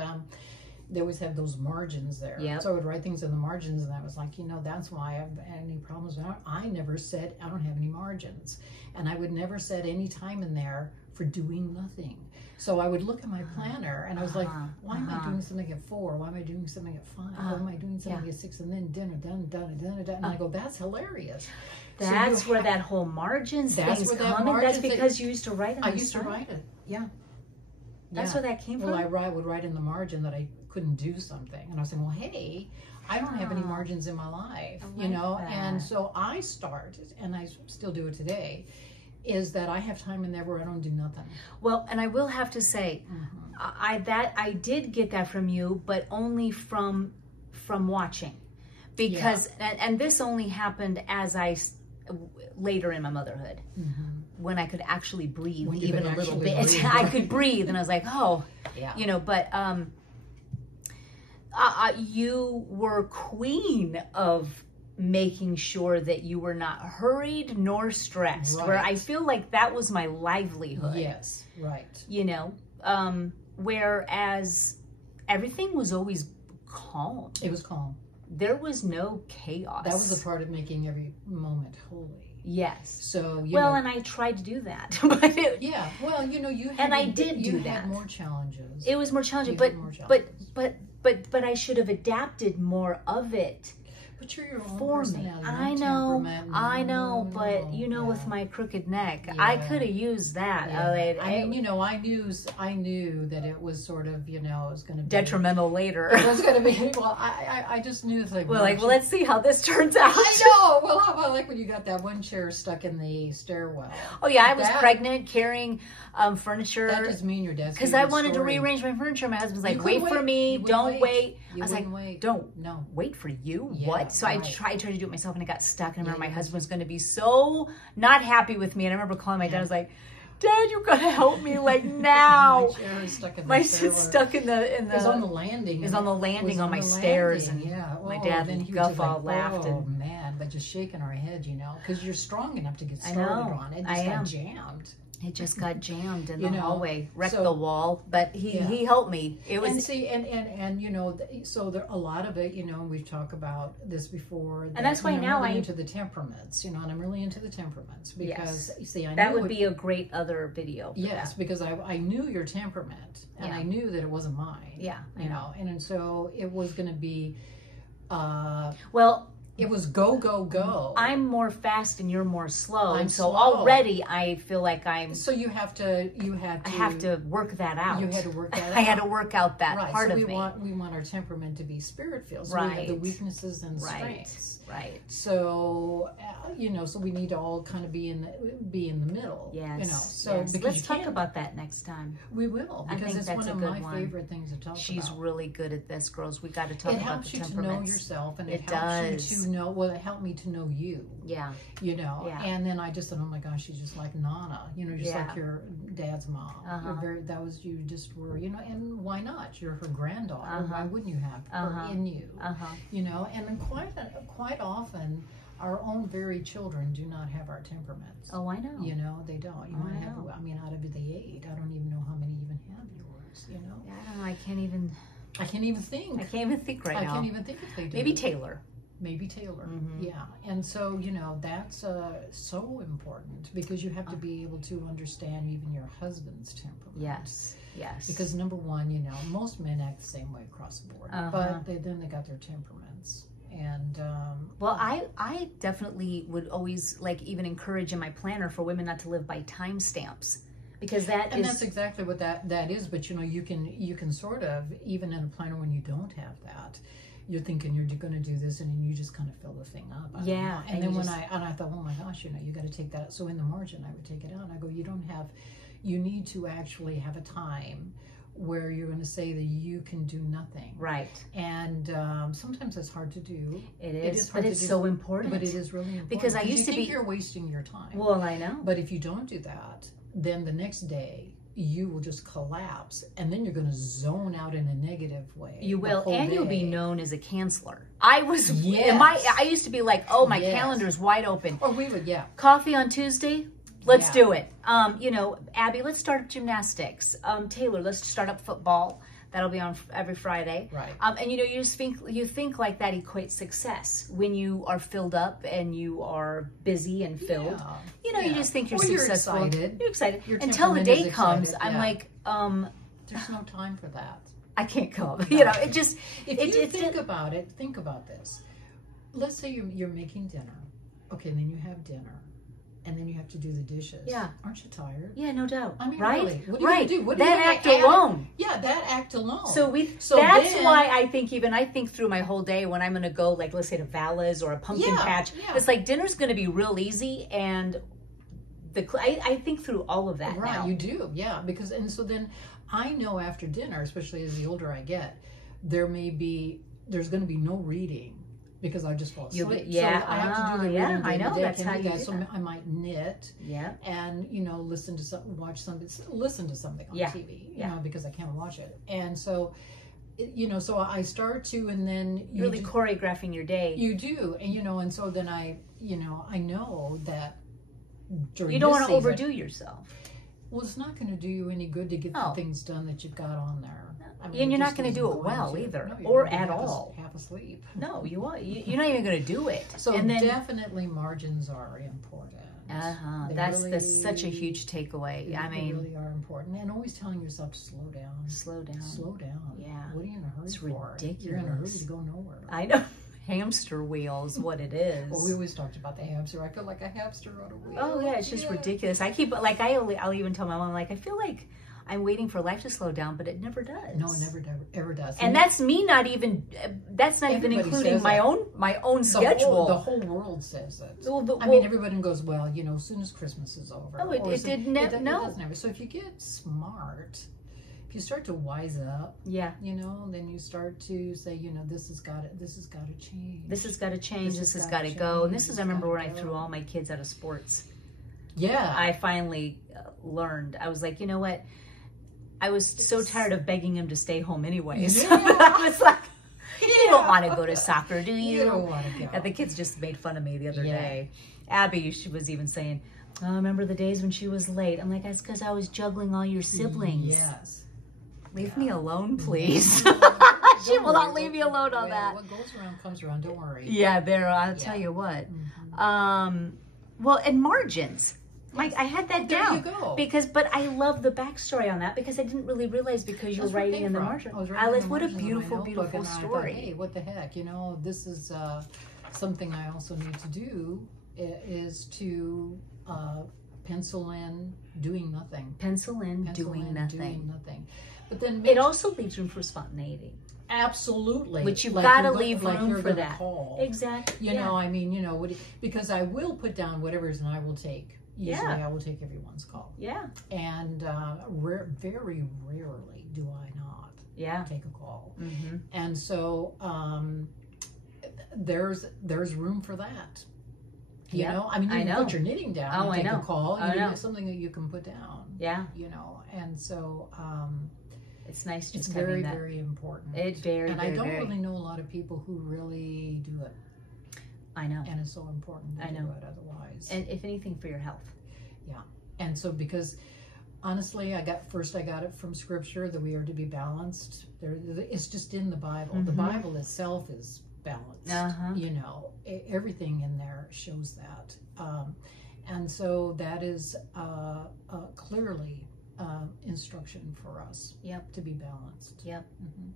they always have those margins there. Yep. So I would write things in the margins, and I was like, you know, that's why I've had any problems. I never said I don't have any margins. And I would never set any time in there for doing nothing. So I would look at my planner, and I was like, why am I doing something at 4? Why am I doing something at 5? Why am I doing something at 6? And then dinner, done. And I go, that's hilarious. That's where that whole margins thing's coming. That's because you used to write it. I used to write it. Yeah. That's where that came from? Well, I would write in the margin that I couldn't do something. And I was saying, well, hey, I don't have any margins in my life, you know? That. And so I started, and I still do it today, is that I have time in there where I don't do nothing. Well, and I will have to say, I did get that from you, but only from watching. Because, and this only happened as later in my motherhood, when I could actually breathe even a little bit. I could breathe, and I was like, oh, you know, but you were queen of making sure that you were not hurried nor stressed, where I feel like that was my livelihood. Yes, right. You know, whereas everything was always calm. It was calm. There was no chaos. That was a part of making every moment holy. Yes. So, and I tried to do that. But yeah. Well, you had, and I did do you that. had more challenges. It was more challenging, but I should have adapted more of it. But you're your own for me. personality. I know, but with my crooked neck, I could have used that. Yeah. I knew that it was sort of, it was going to be detrimental later. It was going to be. Well, I just knew it's like. Well, let's see how this turns out. I know. Well, how about like when you got that one chair stuck in the stairwell? Oh yeah, I was pregnant, carrying furniture. That just mean your dad's. Because I wanted to rearrange my furniture. My husband's like, wait for me, don't wait. I was like, don't wait for you. Yeah, what? So I tried to do it myself, and it got stuck. And I remember my husband was going to be so not happy with me. And I remember calling my dad. I was like, Dad, you gotta help me like now. My chair is stuck in the my shit's stuck in the. It's on the landing. It's on the landing on my stairs, and my dad then Guffaw laughed. Oh man, but just shaking our head, because you're strong enough to get started on it. Just got jammed. It just got jammed in the hallway, wrecked the wall. But he helped me. It was so there a lot of it. We've talked about this before. And that's why now I'm into the temperaments. And I'm really into the temperaments because I that would be a great other video. Yes, because I knew your temperament, and I knew that it wasn't mine. Yeah, and so it was going to be. It was go, go, go. I'm more fast and you're more slow. I'm so slow. already I feel like I'm... So I have to work that out. You had to work that out. I had to work out that part of me. We want our temperament to be spirit-filled. So we have the weaknesses and strengths. Right. So, so we need to all kind of be in the middle. Yes. So let's talk about that next time. We will, because it's one of my favorite things to talk about. She's really good at this, girls. We got to talk about the temperaments. It helps you to know yourself, and it helps you to know. Well, it helped me to know you. Yeah. And then I just thought, oh my gosh, she's just like Nana. Just like your dad's mom. You just were. And why not? You're her granddaughter. Why wouldn't you have her in you? And then quite often, our own very children do not have our temperaments. Oh, I know. They don't. You might have. I mean, out of the 8, I don't even know how many even have yours. Yeah, I don't know. I can't even think. I can't even think right now. I can't even think if they do. Maybe Taylor. Yeah. And so, that's so important, because you have to be able to understand even your husband's temperament. Yes. Because number one, most men act the same way across the board, but then they got their temperaments. And I definitely would always even encourage in my planner for women not to live by timestamps, because that's exactly what that is. But you can sort of, even in a planner when you don't have that, you're thinking you're going to do this, and then you just kind of fill the thing up. And then I thought, oh my gosh, you got to take that. So in the margin, I would take it out. And I go, you need to actually have a time where you're going to say that you can do nothing. Right. And sometimes it's hard to do. It is but it's so important. But it is really important. Because I used to think you're wasting your time. Well, I know. But if you don't do that, then the next day you will just collapse, and then you're going to zone out in a negative way. You will, and you'll be known as a canceller. I used to be like, oh, my calendar's wide open. Or we would, Coffee on Tuesday? Let's do it. Abby, let's start gymnastics. Taylor, let's start up football. That'll be on every Friday. Right. And you think like that equates success when you are filled up and you are busy and filled. You just think you're successful. You're excited. Until the day comes, I'm like, there's no time for that. I can't come. No. If you think about it, think about this. Let's say you're making dinner. Okay, and then you have dinner. And then you have to do the dishes. Yeah. Aren't you tired? Yeah, no doubt. I mean, right? Really, what are you going to do? What that act alone. Yeah, that act alone. So that's why I think through my whole day when I'm going to go, like, let's say to Vala's or a pumpkin patch. Yeah. It's like dinner's going to be real easy, and I think through all of that. Right, now. You do, yeah. So then I know after dinner, especially as the older I get, there's going to be no reading. Because I just fall asleep. So I have to do the reading. I know. That's how you do that. So I might knit. Yeah. And listen to something on TV. Because I can't watch it. And so you know, so I start to, and then you're really choreographing your day. You do, and you know, and so then I know that during you don't want to overdo yourself. Well, it's not going to do you any good to get the things done that you've got on there. I mean, and you're not going to do it well either, no, or at all. Half asleep. No, you won't. You're not even going to do it. So and then, definitely margins are important. That's such a huge takeaway. They really are important, and always telling yourself to slow down. Slow down. Slow down. Yeah. What are you in a hurry it's for? Ridiculous. You're in a hurry to go nowhere. I know. Hamster wheels, what it is. Well, we always talked about the hamster. I feel like a hamster on a wheel. Oh yeah, it's just ridiculous. I keep like I'll even tell my mom, like, I feel like I'm waiting for life to slow down, but it never does. No, it never ever does. And that's me not even. That's not even including my own schedule. The whole world says it. I mean, everybody goes, well, you know, as soon as Christmas is over. Oh, it doesn't ever. So if you get smart, you start to wise up, you know, then you start to say, you know, this has got to change. This has got to change. This has got to go. And this is, I remember when I threw all my kids out of sports. Yeah. I finally learned. I was like, you know what? I was so tired of begging them to stay home anyways. Yeah. I was like, you don't want to go to soccer, do you? You don't want to go. And the kids just made fun of me the other day. Abby, she was even saying, oh, I remember the days when she was late. I'm like, that's because I was juggling all your siblings. Yes. Leave me alone, please. She will not leave me alone on that. What goes around comes around. Don't worry. Yeah, I'll tell you what. Well, and margins. Like I had that down. There you go. But I love the backstory on that because I didn't really realize because you're writing in the margin. What a beautiful, beautiful story. Thought, hey, what the heck? You know, this is something I also need to do is to pencil in doing nothing. Pencil in doing nothing. But then it also leaves room for spontaneity. Absolutely. Which you've got to leave room for that. Call. Exactly. You know, I mean, you know, because I will put down whatever's and I will take. Usually I will take everyone's call. Yeah. And very rarely do I not take a call. Mm-hmm. And so there's room for that. You know, I mean, you can put your knitting down and take a call. It's something that you can put down. Yeah. You know, and so it's nice just it's very, very important. And I don't really know a lot of people who really do it. I know. And it's so important to do it otherwise. And if anything, for your health. Yeah. And so because honestly, I got it from scripture that we are to be balanced. It's just in the Bible. Mm-hmm. The Bible itself is balanced. You know, everything in there shows that. And so that is clearly instruction for us to be balanced. Yep. Mm-hmm.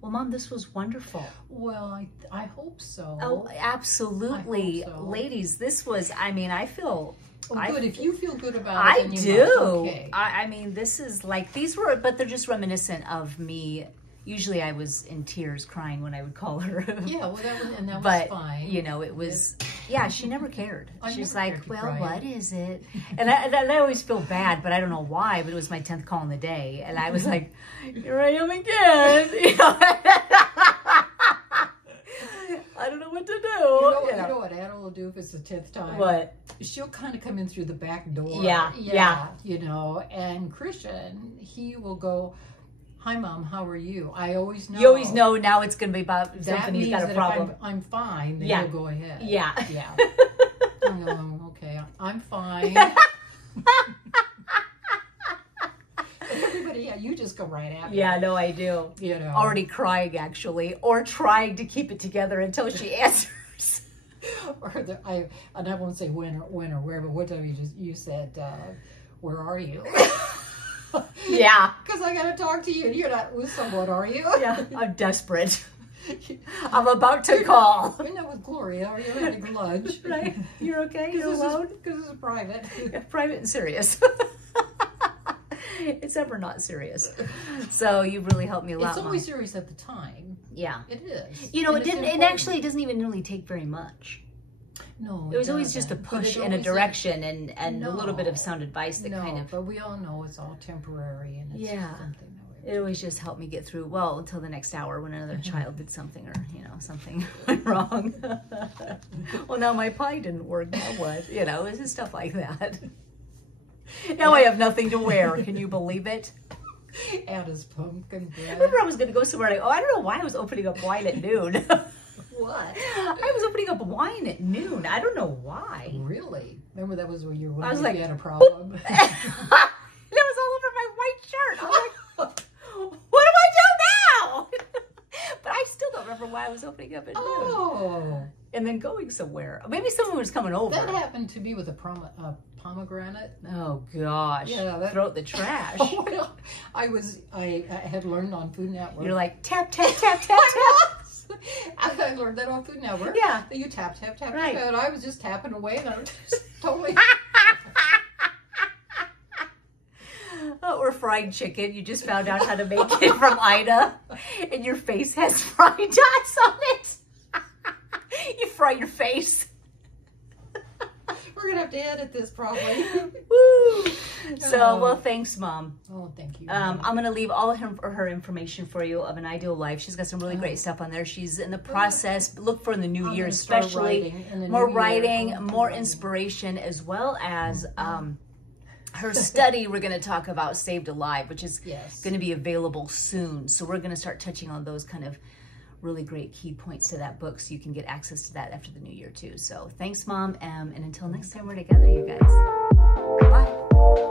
Well, Mom, this was wonderful. Well, I hope so. Oh, absolutely. So. Ladies, this was, I mean, I feel... good. If you feel good about it, then you do. Okay. I mean, this is like, these were, but they're just reminiscent of me. Usually I was in tears crying when I would call her. Yeah, well, that was fine. You know, it was, she never cared. She's like, well, what is it? And I always feel bad, but I don't know why, but it was my 10th call in the day. And I was like, here I am again. You know? I don't know what to do. You know what Anna will do if it's the 10th time? What? She'll kind of come in through the back door. Yeah. You know, and Christian, he will go, hi, Mom, how are you? I always know. You always know now it's going to be about something he's got a problem. If I'm fine, then you'll go ahead. Yeah. Yeah. I go, okay, I'm fine. Everybody, you just go right at me. Yeah, no, I do. You know. Already crying, actually, or trying to keep it together until she answers. And I won't say when or where, but what time you said, where are you? Yeah. Because I got to talk to you, and you're not with someone, are you? Yeah, I'm desperate. I'm about to call. You're not with Gloria, or you're having lunch. Right? You're okay? You're alone? Because it's private. Yeah, private and serious. It's ever not serious. So you really helped me a lot. It's always serious at the time. Yeah. It is. You know, it actually doesn't even really take very much. No, it was always just a push in a direction and a little bit of sound advice that kind of... but we all know it's all temporary and it's something that it always just helped me get through, well, until the next hour when another child did something or, you know, something went wrong. Well, now my pie didn't work. Now what? You know, it's just stuff like that. Now I have nothing to wear. Can you believe it? Anna's pumpkin bread. I remember I was going to go somewhere like, oh, I don't know why I was opening up wine at noon. What? I was opening up wine at noon. I don't know why. Really? Remember that was when you were I was like, you had a problem? That was all over my white shirt. I was like, what do I do now? But I still don't remember why I was opening up at noon. Oh. And then going somewhere. Maybe someone was coming over. That happened to me with a pomegranate. Oh gosh. Yeah, throw it in the trash. Oh, well, I had learned on Food Network. You're like, tap, tap, tap, tap, tap. I learned that on Food Network. Yeah. That you tap, tap, tap, Right. tap. And I was just tapping away and I was just totally... Oh, or fried chicken. You just found out how to make it from Ida. And your face has fried dots on it. You fry your face. We're going to have to edit this probably. Woo! So, well, thanks, Mom. Oh, thank you. I'm going to leave all her information for you of An Ideal Life. She's got some really great stuff on there. She's in the process. Look for in the new year, especially more writing, more inspiration, as well as her study. We're going to talk about Saved Alive, which is going to be available soon. So we're going to start touching on those kind of really great key points to that book, so you can get access to that after the new year too. So thanks, Mom, and until next time we're together, you guys. Bye.